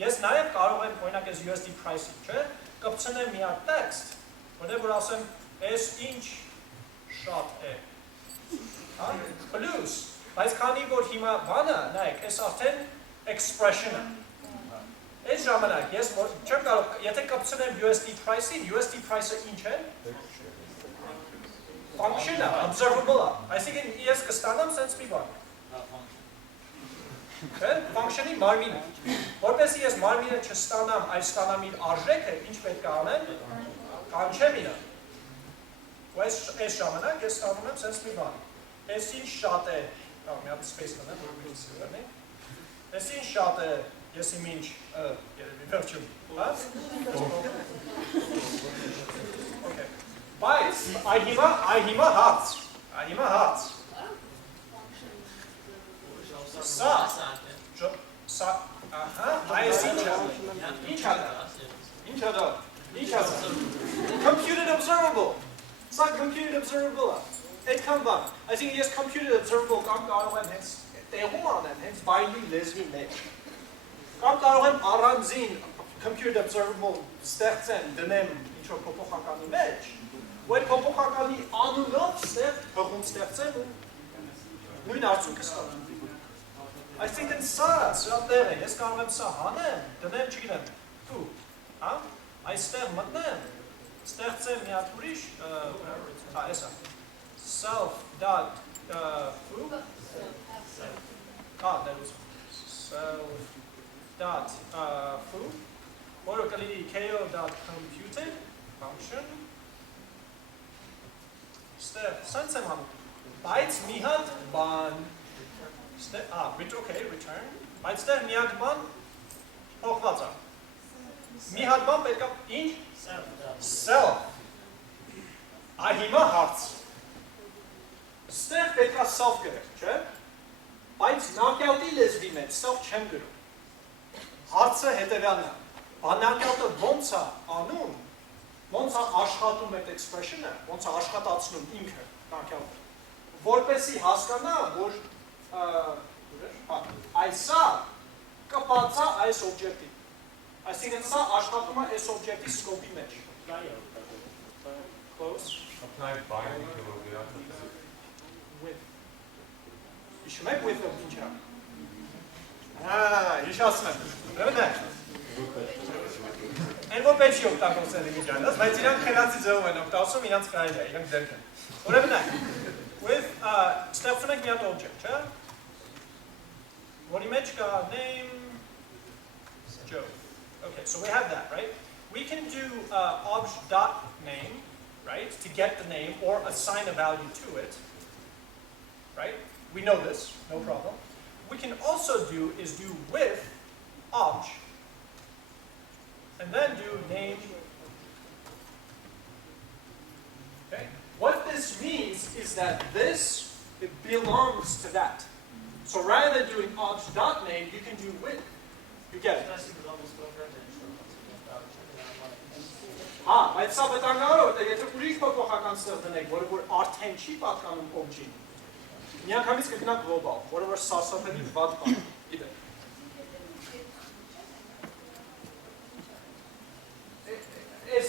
Ես նաև կարող եմ օրինակ այս USD price-ին, չէ՞, կպցնեմ մի հատ text, որտեղ որ ասեմ, այս ինչ շատ է։ Հա, plus, բայց քանի որ հիմա բանը, նայեք, այս արդեն expression-ը։ Այս ժամանակ ես չեմ կարող, եթե կպցնեմ USD price-ին, USD price-ը ինչ է։ Function-ը, observable-ը, այսինքն ես կստանամ սենց մի բան։ Function-ի մարմինը։ Որպեսզի ես մարմինը չստանամ, այլ ստանամ իր արժեքը, ինչ պետք է անեմ, կանչեմ իրան։ Ու այս ժամանակ ես ստանում եմ սենց մի բան։ Այս ինչ շատ է, մի հատ space կանեմ, որ մի սիրվերնի։ Այս ինչ շատ է, ես իմ ինչ, երևի վերջում, հա? Բայց, այ հիմա հարց, Սա, ահա, այս ինչ է դա, computed observable, սա computed observable է, այդքան բան, այսինքն ես computed observable կամ կարող եմ հենց տեղում անեմ, հենց bind-ի լեզվի մեջ, կամ կարող եմ առանձին computed observable ստեղծեմ, դնեմ ինչ-որ փոփոխականի մեջ, ու այդ փոփոխականի անունով հղում ստեղծեմ ու նույն արդյունքը ստանամ։ Այսինքն սա տեղ է, ես կարող եմ սա հանեմ, դնեմ, չգիտեմ, թու, հա, այստեղ մտնեմ, ստեղծեմ մի հատ ուրիշ, հա, էսա, self.foo, հա, դերուս, self.foo, որը կլինի ko.computed function, ստեղ, սենց եմ հանում, բայց մի հատ բան, okay, return, բայց ստեղ մի հատ բան փոխված է, մի հատ բան պետք է, ինչ? Self, այ հիմա հարց, ստեղ պետք է self գրեք, չէ? Բայց knockout-ի լեզվի մեջ self չեմ գրում, հարցը հետևյալն է, knockout-ը ոնց է անում, ոնց է աշխատում այդ expression-ը, ոնց է աշխատացնում ինքը knockout-ը, որպեսզի հասկանա, որ այսա կպած է այս օբյեկտի, այսինքն սա աշխատում է այս օբյեկտի սկոպի մեջ, close, apply binding with, հիշում եք with-ը ինչ է, հիշացնեմ, ռևն է, Են որ պետք չի օգտագործել իմիջայլոց, բայց իրանք խելացի ձևով են օգտագործում, իրանք կարելի է, իրանք դերք են։ Ուրեմն է, with ստեղծում ենք մի հատ object, չէ՞։ Որի մեջ կա name Joe. Okay, so we have that, right? We can do obj.name, right, to get the name or assign a value to it, right? We know this, no problem. We can also do is do with obj, and then do name. Okay? What this means is that this, it belongs to that. So rather than doing obj.name, you can do with. You get it? Բայց սա վտանգավոր է, եթե ուրիշ փոփոխական ստեղ դնեք, որը որ արդեն չի պատկանում object-ին, միանգամից կգնա global, որը որ սարսափելի վատ բան, գիտեք։ Այս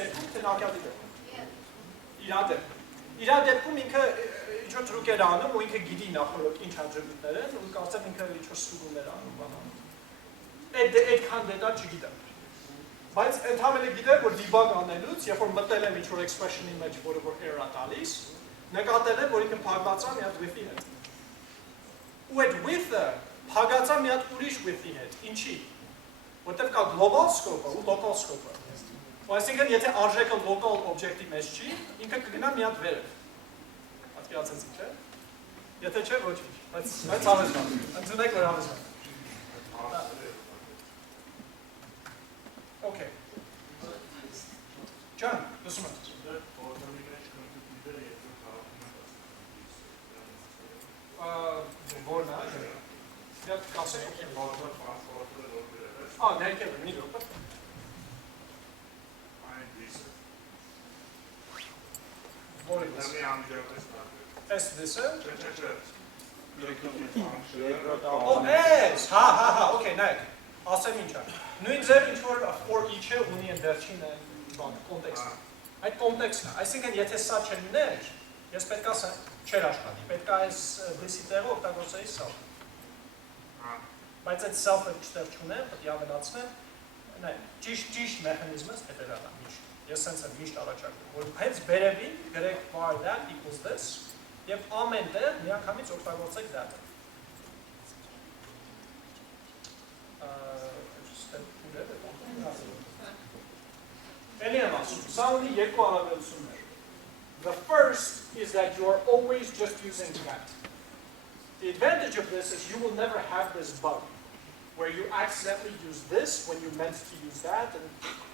դեպքում թե knockout-ի դեպքում։ Իրա դեպքում ինքը ինչ-որ տրուկ էր անում ու ինքը գիտի նախորդ ինչ attribute-ներ են ու կարծեմ ինքը ինչ-որ ստուգում էր անում բանան։ Այդքան դետալ չգիտեմ։ Բայց ընդհանրապես գիտեմ, որ debug անելուց, երբ որ մտել եմ ինչ-որ expression-ի մեջ, որը որ error-ա տալիս, նկատել եմ, որ ինքը փակված է մի հատ with-ի հետ։ Ու այդ with-ը փակված է մի հատ ուրիշ with-ի հետ։ Ինչի՞։ Որտեվ կա global scope-ը ու local scope-ը։ Այսինքն, եթե արժեքը local object-ի մեջ չի, ինքը կգնա մի հատ վերև։ Պատկերացեցիք, չէ՞։ Եթե չէ, ոչինչ։ Բայց հավես բան։ Ընդունեք, որ հավես բան։ Okay. Ջան, լսում եմ։ Որն է։ Դեռ կասեք։ Ներքև մի րոպե։ Որի՞ն է։ Էս դեսը։ Էս, հա, okay, նայեք։ Ասեմ ինչ է։ Նույն ձև ինչ-որ for each-ը ունի են վերջին կոնտեքստը։ Այդ կոնտեքստն է։ Այսինքն, եթե սա չլիներ, ես պետք է ասեմ, չէր աշխատի։ Պետք է այս this-ի տեղը օգտագործեի self։ Բայց այդ self-ը չտեղ չունեմ, պետք է ավելացնեմ։ Ճիշտ մեխանիզմը հետևյալն է միշտ։ Ես սենց եմ միշտ առաջարկում, որ հենց վերևին գրեք var that equals this եւ ամեն տեղ միանգամից օգտագործեք that-ը։ The first is that you are always just using that. The advantage of this is you will never have this bug where you accidentally use this when you meant to use that, and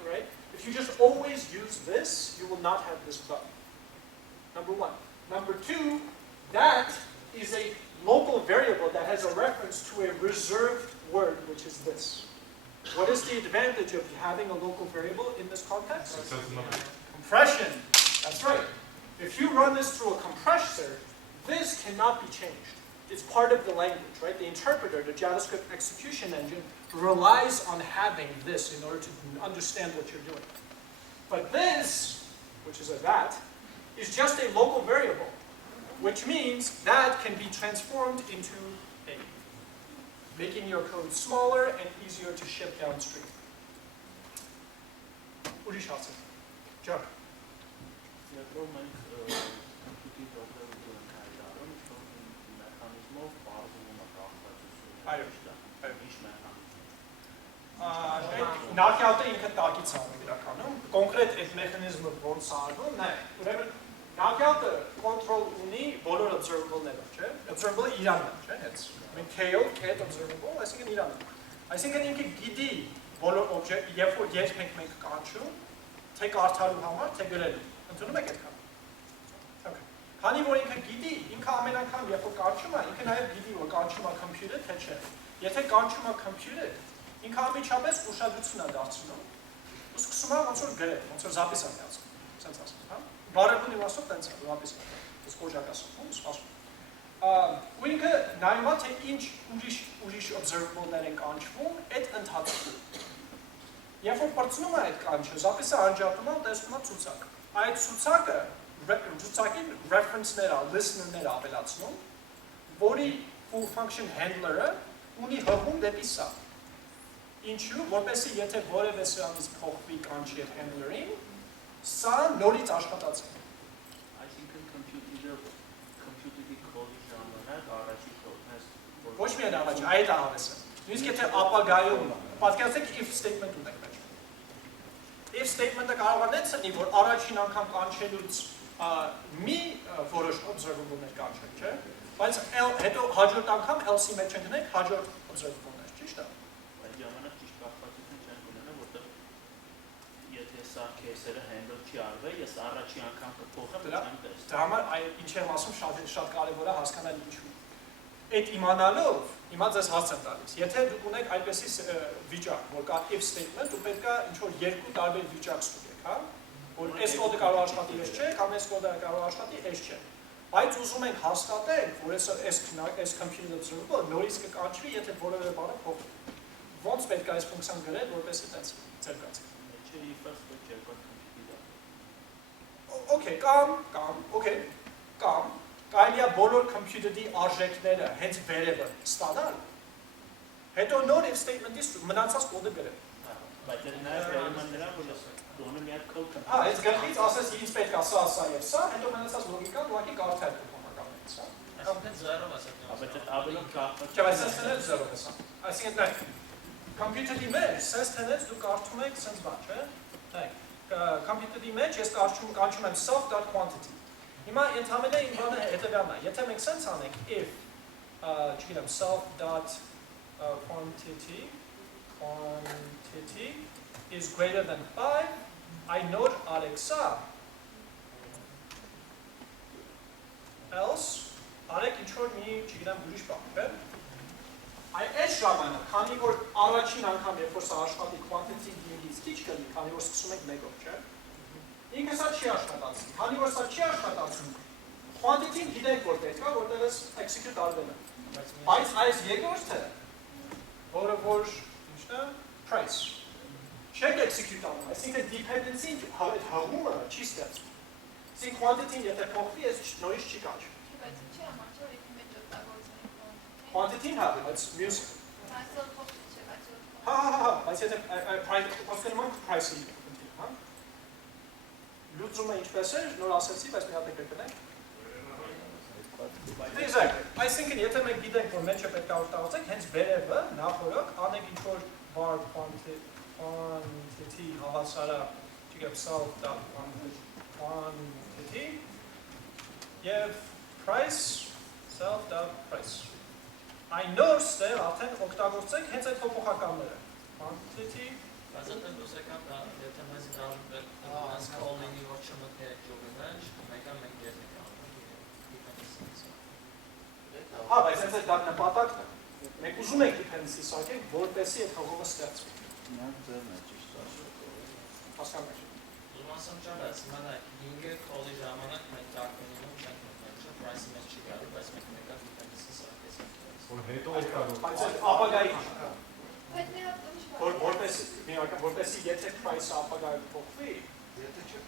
right? If you just always use this, you will not have this bug. Number one. Number two, that is a local variable that has a reference to a reserved word, which is this. What is the advantage of having a local variable in this context? Compression. That's right. If you run this through a compressor, this cannot be changed. It's part of the language, right? The interpreter, the JavaScript execution engine, relies on having this in order to understand what you're doing. But this, which is a that, is just a local variable, which means that can be transformed into a, making your code smaller and easier to ship downstream. Ուրիշ ասեմ։ Ջան։ Եվ մենք computing program-ը հայտարարում, որ մեխանիզմով բարձրանում է կախվածությունը։ Այո։ Ինչ մեխանիզմ։ Knockout-ը ինքը տակից անում իրականում, կոնկրետ այդ մեխանիզմը ոնց է արվում, նայ, ուրեմն knockout-ը control ունի բոլոր observable-ները, չէ՞։ Observable-ը իրանն է, չէ՞, հենց։ Մենք k-ով get observable, այսինքն իրանն է։ Այսինքն ինքը գիտի բոլոր object, երբ որ երբեք մենք կանչում, թե կարդալու համար, թե գրելու։ Ընդունում եք այդքան։ Okay։ Քանի որ ինքը գիտի, ինքը ամեն անգամ երբ որ կանչում է, ինքը նաև գիտի, որ կանչում է computer, թե չէ։ Եթե կանչում է computer, ինքը ամիջապես ուշադրություն է դարձնում, ու սկսում է ոնց որ գրել, ոնց որ զապիս է միացնում, սենց ասում, հա։ Բարեկուն իմաստով տենց է, զապիս է, ես կոժակ ասում, սպասում։ Ու ինքը նայում է, թե ինչ ուրիշ observable-ներ են կանչվում, այդ ընթացքում։ Երբ որ պրծնում է այդ կանչը, զապիսը անջատում է, տեսնում է ցուցակ։ Այդ ցուցակին reference-ները, listener-ները ավելացնում, որի full function handler-ը ունի հղում դեպի սա։ Ինչու, որպեսզի եթե որևէ սրանից փոխվի կանչի այդ handler-ին, սա նորից աշխատած է։ Այսինքն computer-ի կոդի ժամանակ առաջի կոդն է։ Ոչ միայն առաջ, այդ հավեսը։ Նույնիսկ եթե ապագայում, պատկերացեք if statement ունեք մեջ։ If statement-ը կարող է դենց լինի, որ առաջին անգամ կանչելուց մի որոշ observable-ներ կանչեք, չէ՞։ Բայց հետո հաջորդ անգամ else-ի մեջ ընկնեք հաջորդ observable-ներ, ճիշտ է։ Այդ ժամանակ ճիշտ կախվածություն չենք ունենա, որտեղ եթե սա case-ը handle չի արվել, ես առաջի անգամ կփոխեմ, չեմ տեսնում։ Դրա համար ինչ եմ ասում, շատ կարևոր է հասկանալ ինչու։ Այդ իմանալով, հիմա ձեզ հասց եմ տալիս։ Եթե դուք ունեք այդպեսի վիճակ, որ կա if statement, ու պետք է ինչ-որ երկու տարբեր վիճակ ստուգեք, հա, որ այս կոդը կարող աշխատի, այս չէ, կամ այս կոդը կարող աշխատի, այս չէ։ Բայց ուզում ենք հաստատենք, որ այս computer observable նորից կկանչվի, եթե որևէ բանը փոխվի։ Ոնց պետք է այս ֆունկցիան գրել, որպեսզի տենց ցերկացի։ Չէ, if-ը երկու computer-ը։ Okay, կամ կարելի է բոլոր computer-ի արժեքները հենց վերևը ստանալ, հետո նոր if statement-ից մնացած կոդը գրել։ Բայց այդ նաև վերում են նրան, որ դոնը մի հատ code Հա, այս գլխից ասես ինձ պետք է սա եւ սա, հետո մնացած լոգիկան ուղղակի կարդալ կողմականներից, հա։ Այսինքն զերով է սա։ Բայց այդ ավելին կախված։ Չէ, բայց սենց էլ զերով է սա։ Այսինքն նայեք, computer-ի մեջ սենց թենից դու կարդում եք սենց բան, չէ՞։ Նայեք, computer-ի մեջ ես կանչում եմ self.quantity։ Հիմա ընդհանրապես իմ բանը հետևյալն է, եթե մենք սենց անենք if, չգիտեմ, self.quantity is greater than 5, I know Alexa. Else, Alex ինչ-որ մի, չգիտեմ, ուրիշ բան, չէ՞։ Այս ժամանակ, քանի որ առաջին անգամ երբ որ սա աշխատի quantity դիմից քիչ կլինի, քանի որ սկսում ենք 1-ով, չէ՞։ Ինքը սա չի աշխատացնում, քանի որ սա չի աշխատացնում, quantity-ն գիտենք որ պետք է, որտեղ էս execute արվել է։ Բայց այս երկրորդը, որը որ ինչն է, price չեք execute անում, այսինքն dependency-ն հղումը չի ստեղծում։ Այսինքն quantity-ն եթե փոխվի, այս նորից չի կանչում։ Բայց չի ամաչոր եթե մեջ օգտագործենք Quantity-ն հա, բայց մյուս Այսօր փոխվի չէ, բայց հա, բայց եթե price-ը նման price-ի ընտրի, հա։ Լուծումը ինչպես է, նոր ասացի, բայց մի հատ եք կնենք։ Exactly. Այսինքն եթե մենք գիտենք, որ մեջը պետք է օգտագործենք, հենց վերևը նախորդ անենք ինչ-որ var quantity հավասարա, չգիտեմ, self.quantity եւ price self.price։ Այն նոր ստեղ արդեն օգտագործենք հենց այդ փոփոխականները։ Quantity Բայց այդ դուսեկան դա եթե մեզ դառնում է այս calling-ի որ չմտնի այդ ջոբի մեջ, մեկը մենք ես ենք անում։ Հա, բայց հենց այդ դա նպատակն է։ Մենք ուզում ենք dependency սարքենք, որպեսզի այդ հողումը ստեղծվի։ Նա ձերն է ճիշտ ասում։ Հասկանում եք։ Ուզում ասեմ չէ, բայց իմանայք 5-ը call-ի ժամանակ մենք տակնինում չենք մտնում, չէ, price-ը մեզ չի գալի, բայց մենք մեկը dependency սարքեցինք։ Որ հետո օգտագործում։ Բայց այդ ապագայի Բայց մի հատ ուրիշ բան։ որպեսզի եթե price-ը ապագայում փոխվի, Եթե չեք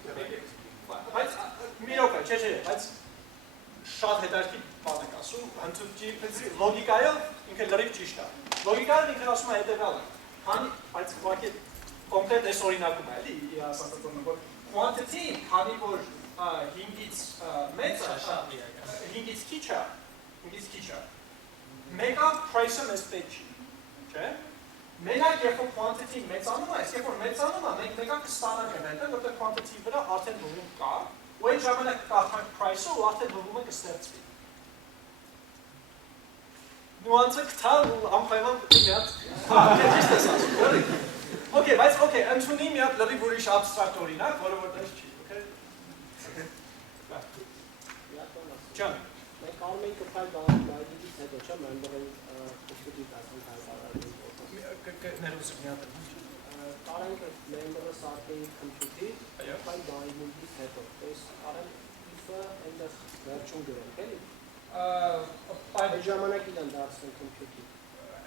բայց մի րոպե, չէ, բայց շատ հետաքրքիր բան եք ասում, հնդուկի լոգիկայով ինքը լրիվ ճիշտ է։ Լոգիկայով ինքը ասում է հետևյալը, քանի բայց ուղղակի կոնկրետ այս օրինակում է, էլի, ասածը որ quantity, քանի որ 5-ից մեծ է, 5-ից քիչ է, մեկը price-ը մեզ պետք չի, չէ՞։ Մենակ երբ որ quantity մեծանում է, երբ որ մեծանում է, մենք մեկը կստանանք այնտեղ, որտեղ quantity-ի վրա արդեն հողում կա, ու այդ ժամանակ կկարդանք price-ը ու արդեն հողումը կստեղծվի։ Նուանսը կտալ ու անպայման մի հատ, ճիշտ ես ասում, էլի։ Okay, բայց ընդունի մի հատ լրիվ ուրիշ abstract օրինակ, որը որտեղ չի, okay։ Ջան։ Մենք կարող ենք կփայլ բայդից հետո չէ՞ member-ը կստուդի դասում հայտարարել։ Ներուս մի հատ։ Կարենք member-ը սարքեի computer-ի, փայլ բայդից հետո։ Այս արել if-ը այնտեղ վերջում գրենք, էլի։ Այդ ժամանակ իրան դարձնեն computer-ի։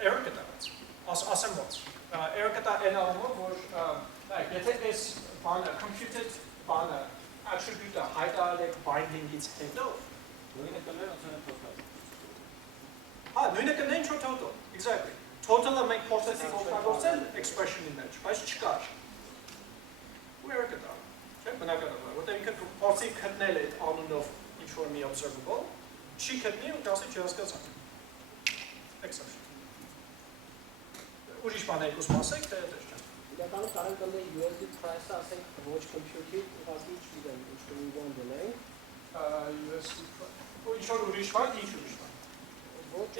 Error կտած։ Ասեմ ոնց։ Error կտա այն առումով, որ եթե այս բանը computed բանը attribute-ը հայտարարեք binding-ից հետո, Նույնը կներ ասեն total։ հա, նույնը կնեն ինչ-որ total, exactly։ Total-ը մենք փորձեցինք օգտագործել expression-ի մեջ, բայց չկար։ Ու error կտա, չէ՞, բնականաբար, որտեղ ինքը փորձի գտնել այդ անունով ինչ-որ մի observable, չի գտնի ու կասի չհասկացանք։ Exception։ Ուրիշ բան եք ուզում ասեք, թե դες չէ։ Իրականում կարենք կլինի USD price-ը ասենք ոչ computer-ի, ուղղակի չգիտեմ, ինչ-որ մի բան դնենք։ USD ու ինչ-որ ուրիշ բան, ինչ ուրիշ բան։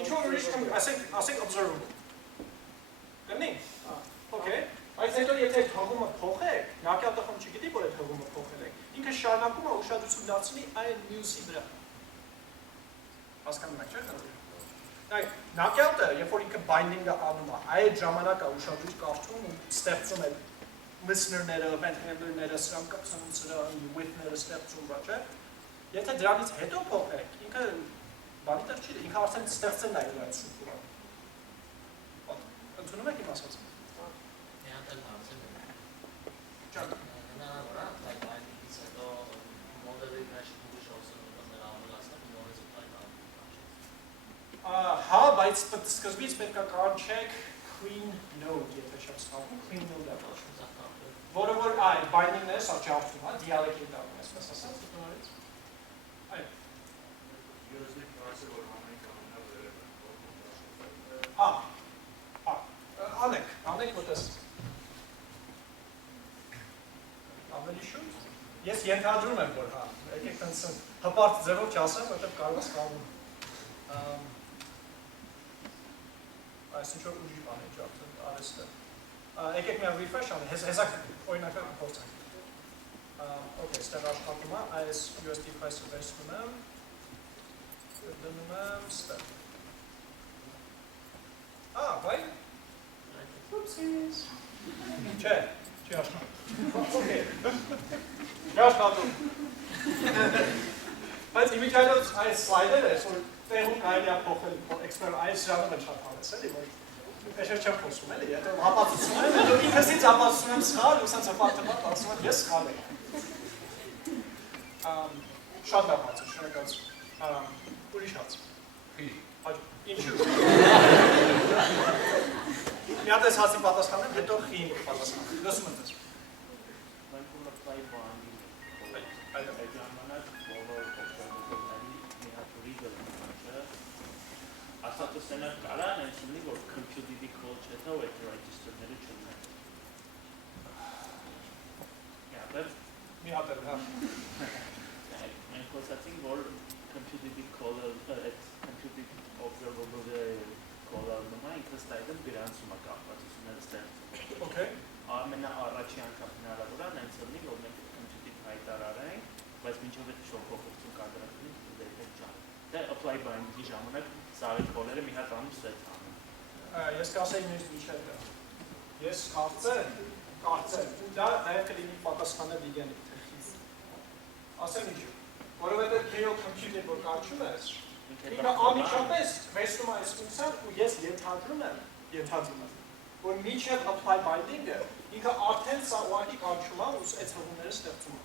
Ինչ-որ ուրիշ բան, ասենք observable։ Կնի։ Okay։ Բայց հետո եթե այդ հղումը փոխեք, knockout-ը խոմ չգիտի, որ այդ հղումը փոխել եք, ինքը շարունակում է ուշադրություն դարձնի այն մյուսի վրա։ Հասկանում եք, չէ՞։ Այ knockout-ը, երբ որ ինքը binding-ը անում է, այդ ժամանակ է ուշադրություն կարդում ու ստեղծում է listener-ները, event handler-ները, սրանք կապցնում սրան, with-ները ստեղծում բա, չէ՞։ Եթե դրանից հետո փոխեք, ինքը բանի տեղ չի, ինքը արդեն ստեղծել է այդ սուպուրը։ Ընդունում եք իմ ասածը։ Մի հատ էլ հարցը։ Ջան։ Հնարավոր է, այդ binding-ից հետո մոդելի մեջ ուրիշ օպցիոներ ամենասնակ նորից բայց սկզբից պետք է կանչեք clean node, եթե չեմ սխալվում, clean node-ը ոչ։ Որը որ այ binding-ն է, սա ջարդում է, dialect-ը դառնում է, այսպես ասած, դրանից։ Այո։ Յուրացնի կարասը որ համենք ամենա վերևը։ Անեք մոտես։ Ավելի շուտ։ Ես ենթադրում եմ, որ հա, եկեք տենց հպարտ ձևով չասեմ, որտեղ կարող է սխալվում։ Այս ինչ որ ուժի բան է ջարդում, արեստը։ Եկեք մի refresh անենք, հեսակ օրինակը փորձենք։ Okay, ստեղ աշխատում է, այս USD price-ը վերցնում եմ, դնում եմ ստեղ։ Վայ։ Oopsies։ Չէ, չի աշխատում։ Okay։ Չի աշխատում։ Բայց իմիջիայլոց այս սլայդերը, որ տեղում կարելի է փոխել այս ժամանակ շատ հավես էլի, որ Էշեր չեմ խոսում էլի, հետո հապացուցում եմ, հետո ինքսից հապացուցում եմ սխալ, ու սենց հպարտ ասում եմ, ես սխալ եմ։ Շատ լավ հաց է, շնորհակալ։ Ուրիշ հաց։ Ինչու։ Մի հատ այս հացին պատասխանեմ, հետո խին պատասխանեմ։ Լսում եմ ձեզ։ Մենք ունեցայ բանի այդ ժամանակ բոլոր օպերատորների մի հատ ռիգը չէ։ Ասացնենք կարան այսինքն որ computer-ի call չթա ու այդ register-ները չունեն։ Մի հատ էլ, հա։ Մենք խոսացինք որ computer-ի call-ը այդ computer observable-ը call-ը ինքը ստայդը գրանցում է կապվածությունները ստեղծում։ Okay։ Ամենաառաջի անգամ հնարավոր է այնց լինի որ մենք computer հայտարարենք, բայց մինչև այդ շոկողություն կադրակնի դեպի ճան։ Դա apply bind-ի ժամանակ սարի call-երը մի հատ անում set անում։ Ես կասեի նույնիսկ միջև դա։ Ես կարծեմ, դա նաև կլինի պատասխանը վիգենի թեխից։ Ասեմ ինչու։ Որովհետև քեյո computer որ կանչում ես, ինքը ամիջապես վերցնում է այս ֆունկցիան ու ես ենթադրում եմ, որ միջև apply binding-ը ինքը արդեն սա ուղղակի կանչում է ու այս հղումները ստեղծում է։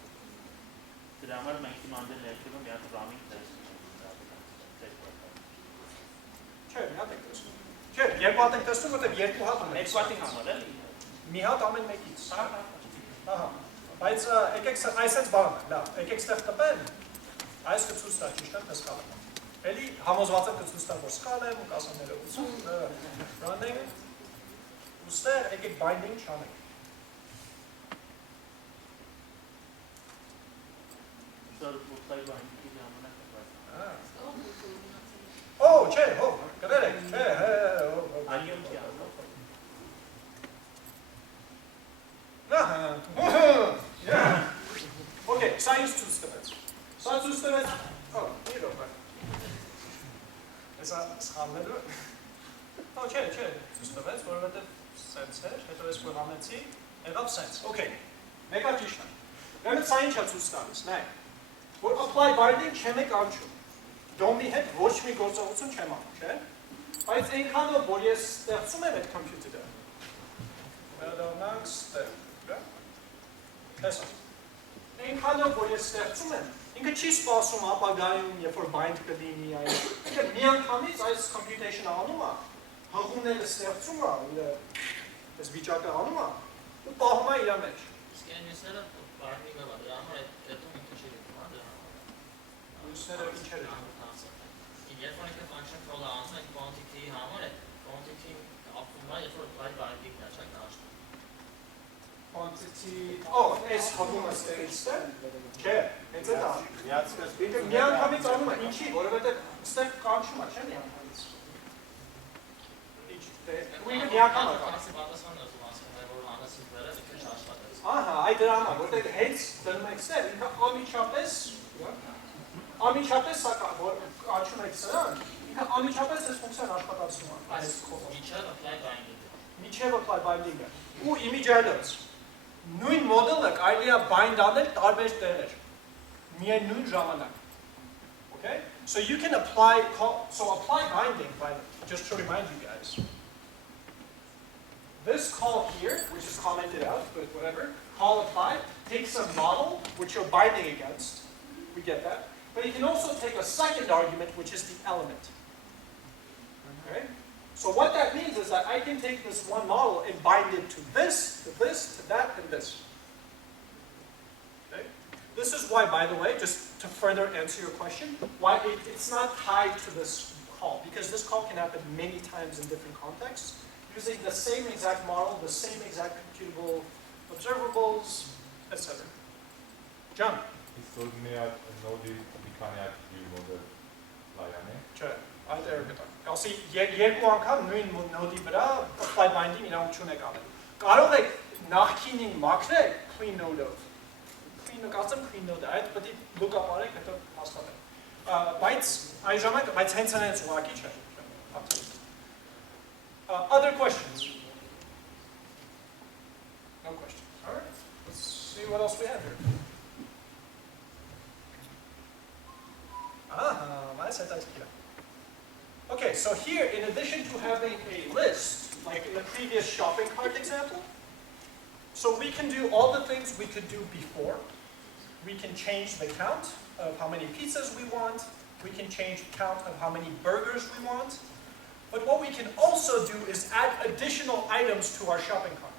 Դրա համար մենք հիմա անդել ներքևում մի հատ running test ունենք։ Չէ, մի հատ եք տեսնում։ Չէ, երկու հատ եք տեսնում, որտեղ երկու հատ ունենք։ Երկու հատի համար էլի։ Մի հատ ամեն մեկից։ Ահա։ Բայց եկեք այսպես բան, լավ, եկեք ստեղ տպեն, այս կցույց տա ճիշտ է, դες սխալ եմ։ Էլի համոզված եմ կցույց տա, որ սխալ եմ, ու կասեմ ներողություն, running, ու ստեղ եկեք binding չանենք։ Սա apply bind-ի ժամանակ է բայց։ Չէ, կներեք, չէ, Այոմ չի ասում։ Okay, սա ինձ ցույց տվեց։ Սա ցույց տվեց, մի րոպե։ Հեսա սխալները։ Չէ, ցույց տվեց, որովհետև սենց էր, հետո ես որ անեցի, եղավ սենց։ Okay, մեկը ճիշտ է։ Ուրեմն սա ինչ է ցույց տալիս, նայեք, որ apply binding չեմ եք անջում։ DOM-ի հետ ոչ մի գործողություն չեմ անում, չէ՞։ Բայց այնքանով, որ ես ստեղծում եմ այդ computer-ը։ Վերադառնանք ստեղ, Տեսա։ Այնքանով, որ ես ստեղծում եմ, ինքը չի սպասում ապագայում, երբ որ bind կլինի այն։ Ինքը միանգամից այս computation-ը անում է, հղումները ստեղծում է, այս վիճակը անում է, ու պահում է իր մեջ։ Իսկ այն մյուսները բinding-ը բա դրա համար այդտեղ ինքը չի լինում, դրա համար։ Մյուսները ինչեր են։ Երբ որ ինքը function call-ը անում է quantity-ի համար, այդ quantity-ն ապրում է, երբ որ apply binding-ն է, չէ՞ կաշտում։ Quantity, այս հղումը ստեղից է, չէ, հենց էդ է։ Միանգամից անում է, ինչի, որովհետև ստեղ կանչում է, չէ՞ միանգամից։ Ու ինքը միանգամ է կանչում։ Ահա, այդ դրա համար, որտեղ հենց դնում եք ստեղ, ինքը ամիջապես սա կանչում եք սրան, ինքը ամիջապես այս ֆունկցիան աշխատացնում է, այս խողով։ Միջև apply binding-ը, ու իմիջիայլոց։ Նույն մոդելը կարելի է bind անել տարբեր տեղեր, միայն նույն ժամանակ, okay? So you can apply binding, just to remind you guys. This call here, which is commented out, but whatever, call apply, takes a model which you're binding against, we get that, but you can also take a second argument, which is the element. Okay? So what that means is that I can take this one model and bind it to this, to this, to that, and this. Okay? This is why, by the way, just to further answer your question, why it's not tied to this call, because this call can happen many times in different contexts, using the same exact model, the same exact computable observables, etc. John? Iszolmiát Node մեքանիկ model լայանի։ Չէ, այդ էր գտա։ Ասի երկու անգամ նույն նոդի վրա apply bind-ի իրավունք չունեք անել։ Կարող եք նախքինին մաքրել clean node-ով։ Clean node-ը, այդ պետք է look up արեք, հետո հասկանեք։ Բայց հենց այնց ուղղակի չէ։ Other questions? No questions. All right. Let's see what else we have here. Okay, so here, in addition to having a list, like in the previous shopping cart example, so we can do all the things we could do before. We can change the count of how many pizzas we want. We can change the count of how many burgers we want. But what we can also do is add additional items to our shopping cart.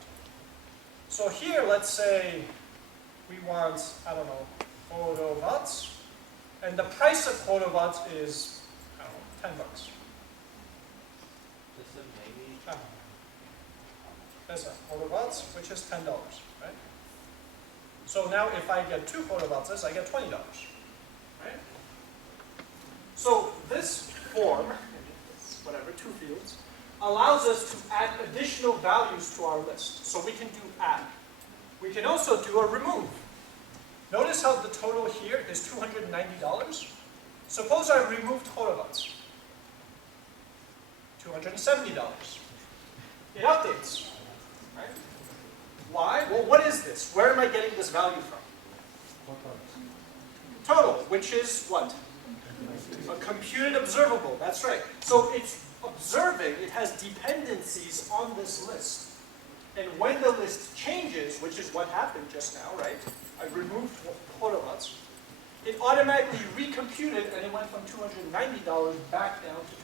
So here, let's say we want, I don't know, photovats. And the price of photovats is, I don't know, $10. That's a photovats, which is $10, right? So now if I get 2 photovats, I get $20, right? So this form, whatever, 2 fields, allows us to add additional values to our list. So we can do add. We can also do a remove. Notice how the total here is $290. Suppose I removed photovats. $270. It updates. Right? Why? Well, what is this? Where am I getting this value from? Total, which is what? A computed observable. That's right. So it's observing, it has dependencies on this list. And when the list changes, which is what happened just now, right? I removed photovats. It automatically recomputed and it went from $290 back down to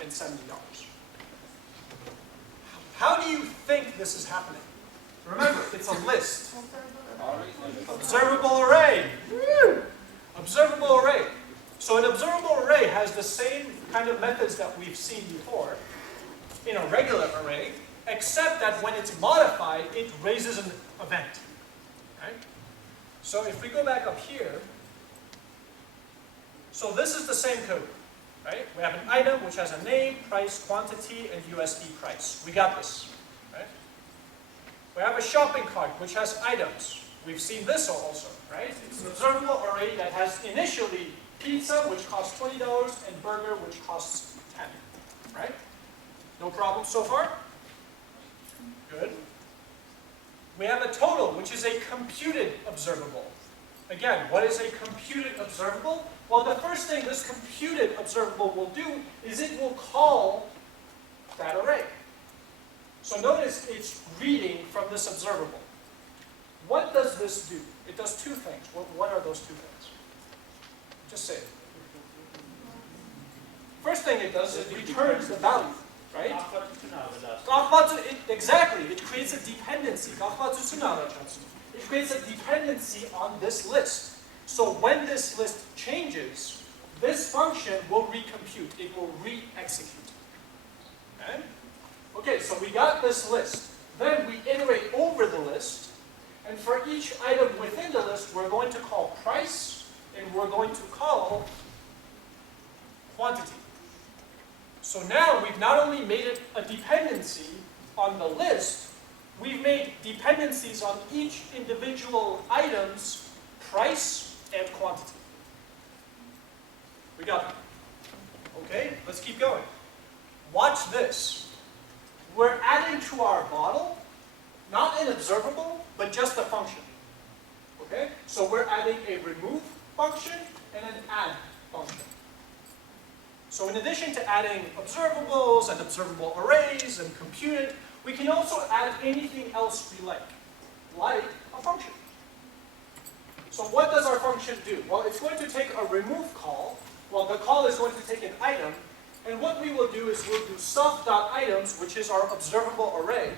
$270. How do you think this is happening? Remember, it's a list. Observable array. Woo! Observable array. So an observable array has the same kind of methods that we've seen before in a regular array, except that when it's modified, it raises an event. Right? So if we go back up here, so this is the same code. Right? We have an item which has a name, price, quantity, and USD price. We got this. Right? We have a shopping cart which has items. We've seen this also. Right? It's an observable array that has initially pizza, which costs $20, and burger, which costs $10. Right? No problem so far? Good. We have a total, which is a computed observable. Again, what is a computed observable? Well, the first thing this computed observable will do is it will call that array. So notice it's reading from this observable. What does this do? It does 2 things. What are those 2 things? Just say it. First thing it does is it returns the value, right? Exactly. It creates a dependency. It creates a dependency on this list. So when this list changes, this function will recompute. It will re-execute. Okay? Okay, so we got this list. Then we iterate over the list. And for each item within the list, we're going to call price, and we're going to call quantity. So now we've not only made it a dependency on the list, we've made dependencies on each individual item's price and quantity. We got it. Okay, let's keep going. Watch this. We're adding to our model, not an observable, but just a function. Okay, so we're adding a remove function and an add function. So in addition to adding observables and observable arrays and computed, we can also add anything else we like a function. So what does our function do? Well, it's going to take a remove call. Well, the call is going to take an item, And what we will do is we'll do stuff.items, which is our observable array.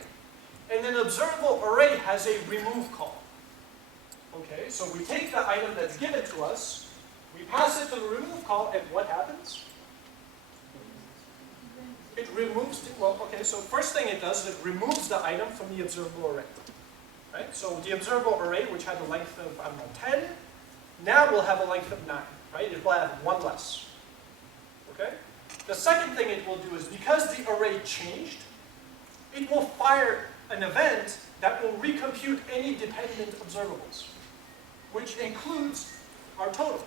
And then observable array has a remove call. Okay, so we take the item that's given to us, we pass it to the remove call, and what happens? It removes, so first thing it does is it removes the item from the observable array. Right? So the observable array, which had a length of, 10, now will have a length of 9, right? It will have one less. Okay? The second thing it will do is, because the array changed, it will fire an event that will recompute any dependent observables, which includes our total.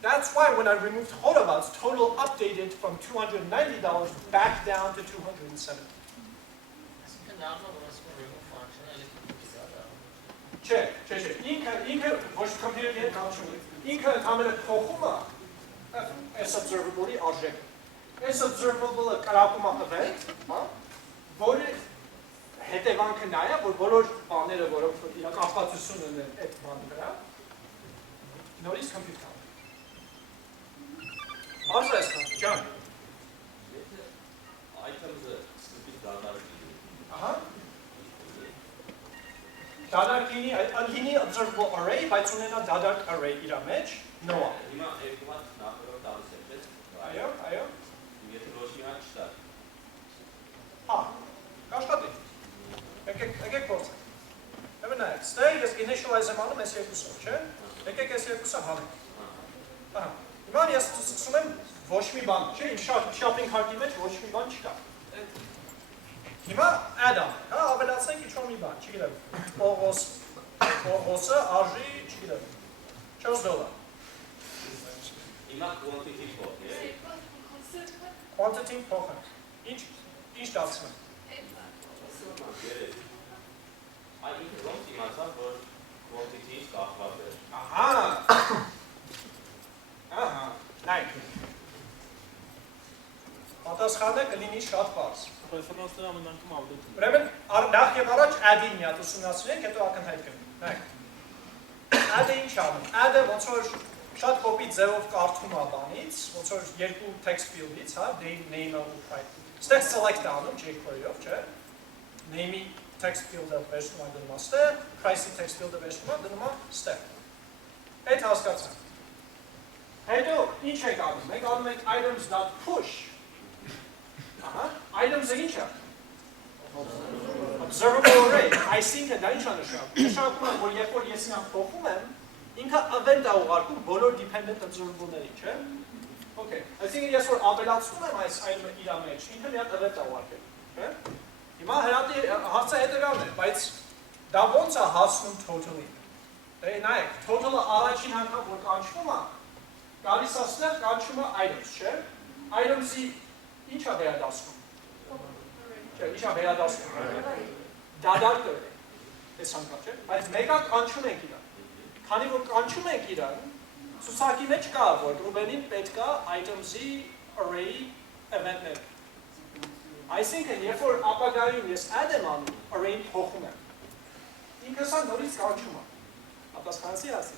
That's why when I removed Horovats, total updated from $290 back down to $270. Check. Ինքը ոչ computer-ի հետ կապ չունի։ Ինքը ընդհանրապես փոխում է այս observable-ի արժեքը։ Այս observable-ը կրակում է event, հա, որը հետևանքը նա է, որ բոլոր բաները, որոնք իրական կապվածություն ունեն այդ բանի վրա, նորից compute կան։ Բարձր է սքան, ջան։ Items-ը սկզբից դադար լինի։ Ահա։ Դադարքինի, անգինի observable array, բայց ունենա դադարք array իր մեջ, no-ա։ Հիմա երկու հատ նախորդ տալիս է, չէ՞։ Այո։ Եթե ոչ մի հատ չտա։ Հա, կաշխատի։ Եկեք փորձենք։ Ուրեմն նայեք, ստե ես initialize եմ անում այս երկուսով, չէ՞։ Եկեք այս երկուսը հանենք։ Ահա։ Հիմա ես սկսում եմ ոչ մի բան, չէ՞, իմ shopping cart-ի մեջ ոչ մի բան չկա։ Հիմա add-on, հա, ավելացնենք ինչ-որ մի բան, չգիտեմ, Պողոսը արժի, չգիտեմ, $4։ Հիմա quantity փոխ, Quantity փոխենք։ Ինչ դարձնեմ։ Այ ինքը ոնց իմացավ, որ quantity-ից կախված է։ Ահա, նայք։ Պատասխանը կլինի շատ բարձ։ Ուրեմն նախ եւ առաջ add-in մի հատ ուսումնասիրենք, հետո ակնհայտ կլինի։ Նայեք։ Add-ը ինչ անում։ Add-ը ոնց որ շատ կոպիտ ձևով կարդում է բանից, ոնց որ երկու text field-ից, հա, name-ը ու price։ Ստեղ select-ը անում jQuery-ով, չէ՞։ Name-ի text field-ը վերցնում է դնում ստեղ, price-ի text field-ը վերցնում է դնում ստեղ։ Այդ հասկացանք։ Հետո ինչ ենք անում։ Մենք անում ենք items.push։ Ահա, items-ը ինչ է։ Observable array, այսինքն դա ինչ է նշանակում։ Նշանակում է, որ երբ որ ես իրան փոխում եմ, ինքը event է ուղարկում բոլոր dependent observable-ներին, չէ՞։ Okay, այսինքն ես որ ավելացնում եմ այս item-ը իր մեջ, ինքը մի հատ event է ուղարկել, չէ՞։ Հիմա հարցը հետևյալն է, բայց դա ո՞նց է հասնում total-ին։ Նայեք, total-ը առաջին անգամ որ կանչվում է, գալիս է ստեղ, կանչում է items, չէ՞։ Items-ի ինչ է վերադասում։ Չէ, ինչ է վերադասում։ Դադարքը այս անգամ, չէ՞։ Բայց մեկը կանչում ենք իրան։ Քանի որ կանչում ենք իրան, ցուցակի մեջ կա, որ Rouben-ին պետք է items-ի array event-ներ։ Այսինքն, երբ որ ապագայում ես add եմ անում, array-ին փոխում եմ։ Ինքը սա նորից կանչում է։ Պատասխանեցի ասի։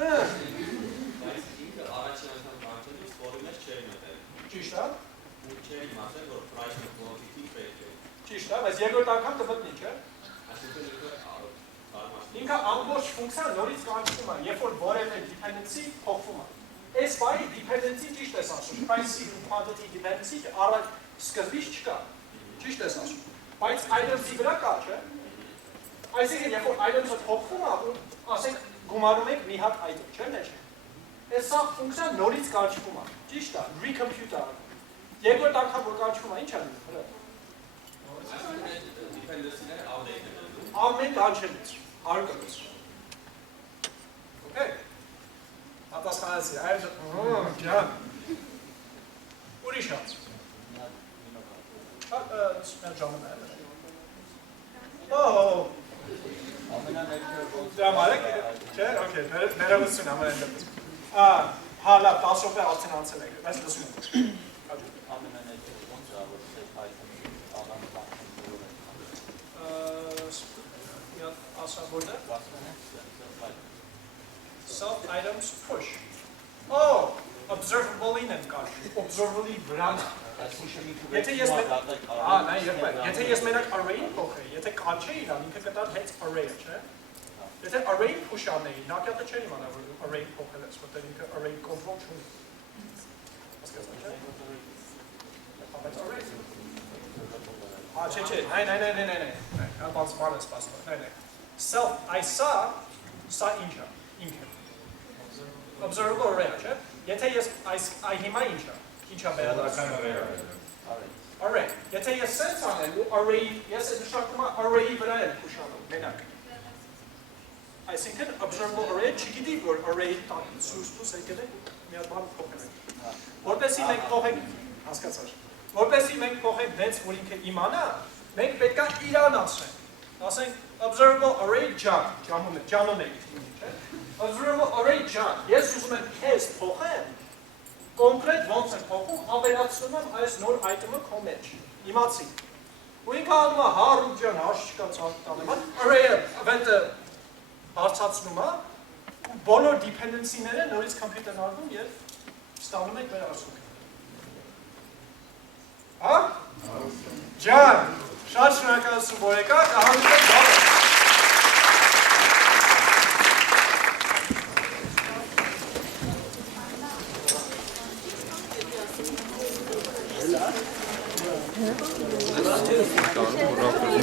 Բայց ինքը առաջին անգամ կանչելուց ֆորի մեջ չէր մտել։ Ճիշտ է։ Ու չէր իմացել, որ price-ը quantity պետք է։ Ճիշտ է, բայց երկրորդ անգամ կմտնի, չէ՞։ Այսինքն ինքը ամբողջ ֆունկցիան նորից կանչում է, երբ որ որևէ dependency փոխվում է։ Այս բանի dependency ճիշտ ես ասում, price-ի ու quantity dependency առաջ սկզբից չկա։ Ճիշտ ես ասում։ Բայց items-ի վրա կա, չէ՞։ Այսինքն, երբ որ items-ը փոխվում է, ու ասենք գումարում եք մի հատ item, չէ՞ մեջ։ Այս սա ֆունկցիան նորից կանչվում է։ Ճիշտ է, recompute է։ Երկրորդ անգամ որ կանչվում է, ի՞նչ է լինում։ dependency-ները update են անում։ Ամեն կանչելուց, հարկելուց։ Okay։ Պատասխանեցի, այլ ջան։ Ուրիշ հաց։ Դա մարեք, չէ, okay, վերավուսություն ամեն դեպս։ Հա, լավ, 10 րոպե արդեն անցել եք, բայց լսում եք։ Ասա որտե՞ղ։ Self items push. Oh, observable-ին եմ կարգում, observable-ի վրան։ Եթե ես մենակ array-ին փոխեի, եթե կաչեի իրան, ինքը կտար հենց array-ը, չէ։ Եթե array-ին push անեի, knockout-ը չէր իմանա, որ array-ին փոխել ես, որտեղ ինքը array control չունի։ Հասկացա՞ր, չէ։ Բայց array-ը։ Չէ, բանց բան է սպասում, self, սա ինչ է, ինքը։ Observable array-ը, չէ։ Եթե ես հիմա ինչ է բերադասում։ Array, եթե ես sense անեմ ու array, ես այս նշանակում է array-ի վրա եմ փուշանում, մենակ։ Այսինքն observable array չգիտի, որ array-ի սուրսուս եկել է, մի հատ բան փոխել է։ Որպեսի մենք փոխենք, հասկացար, որպեսի մենք փոխենք դենց, որ ինքը իմանա, մենք պետք է իրան ասենք։ Ասենք observable array ջանում ենք, observable array ջան, ես ուզում եմ քեզ փոխեմ, կոնկրետ ոնց եմ փոխում, ավելացնում եմ այս նոր item-ը քո մեջ, իմացի։ Ու ինքը անում է Rouben ջան, հաշ չկա ցանկանեմ, array-ը վենտը հարցացնում է, ու բոլոր dependency-ները նորից computer-ն արվում և ստանում եք մեր արսունքը։ Հա? Ջան, շատ շնորհակալություն, որ եկաք, ահանուկեք բանը։ Uraklar,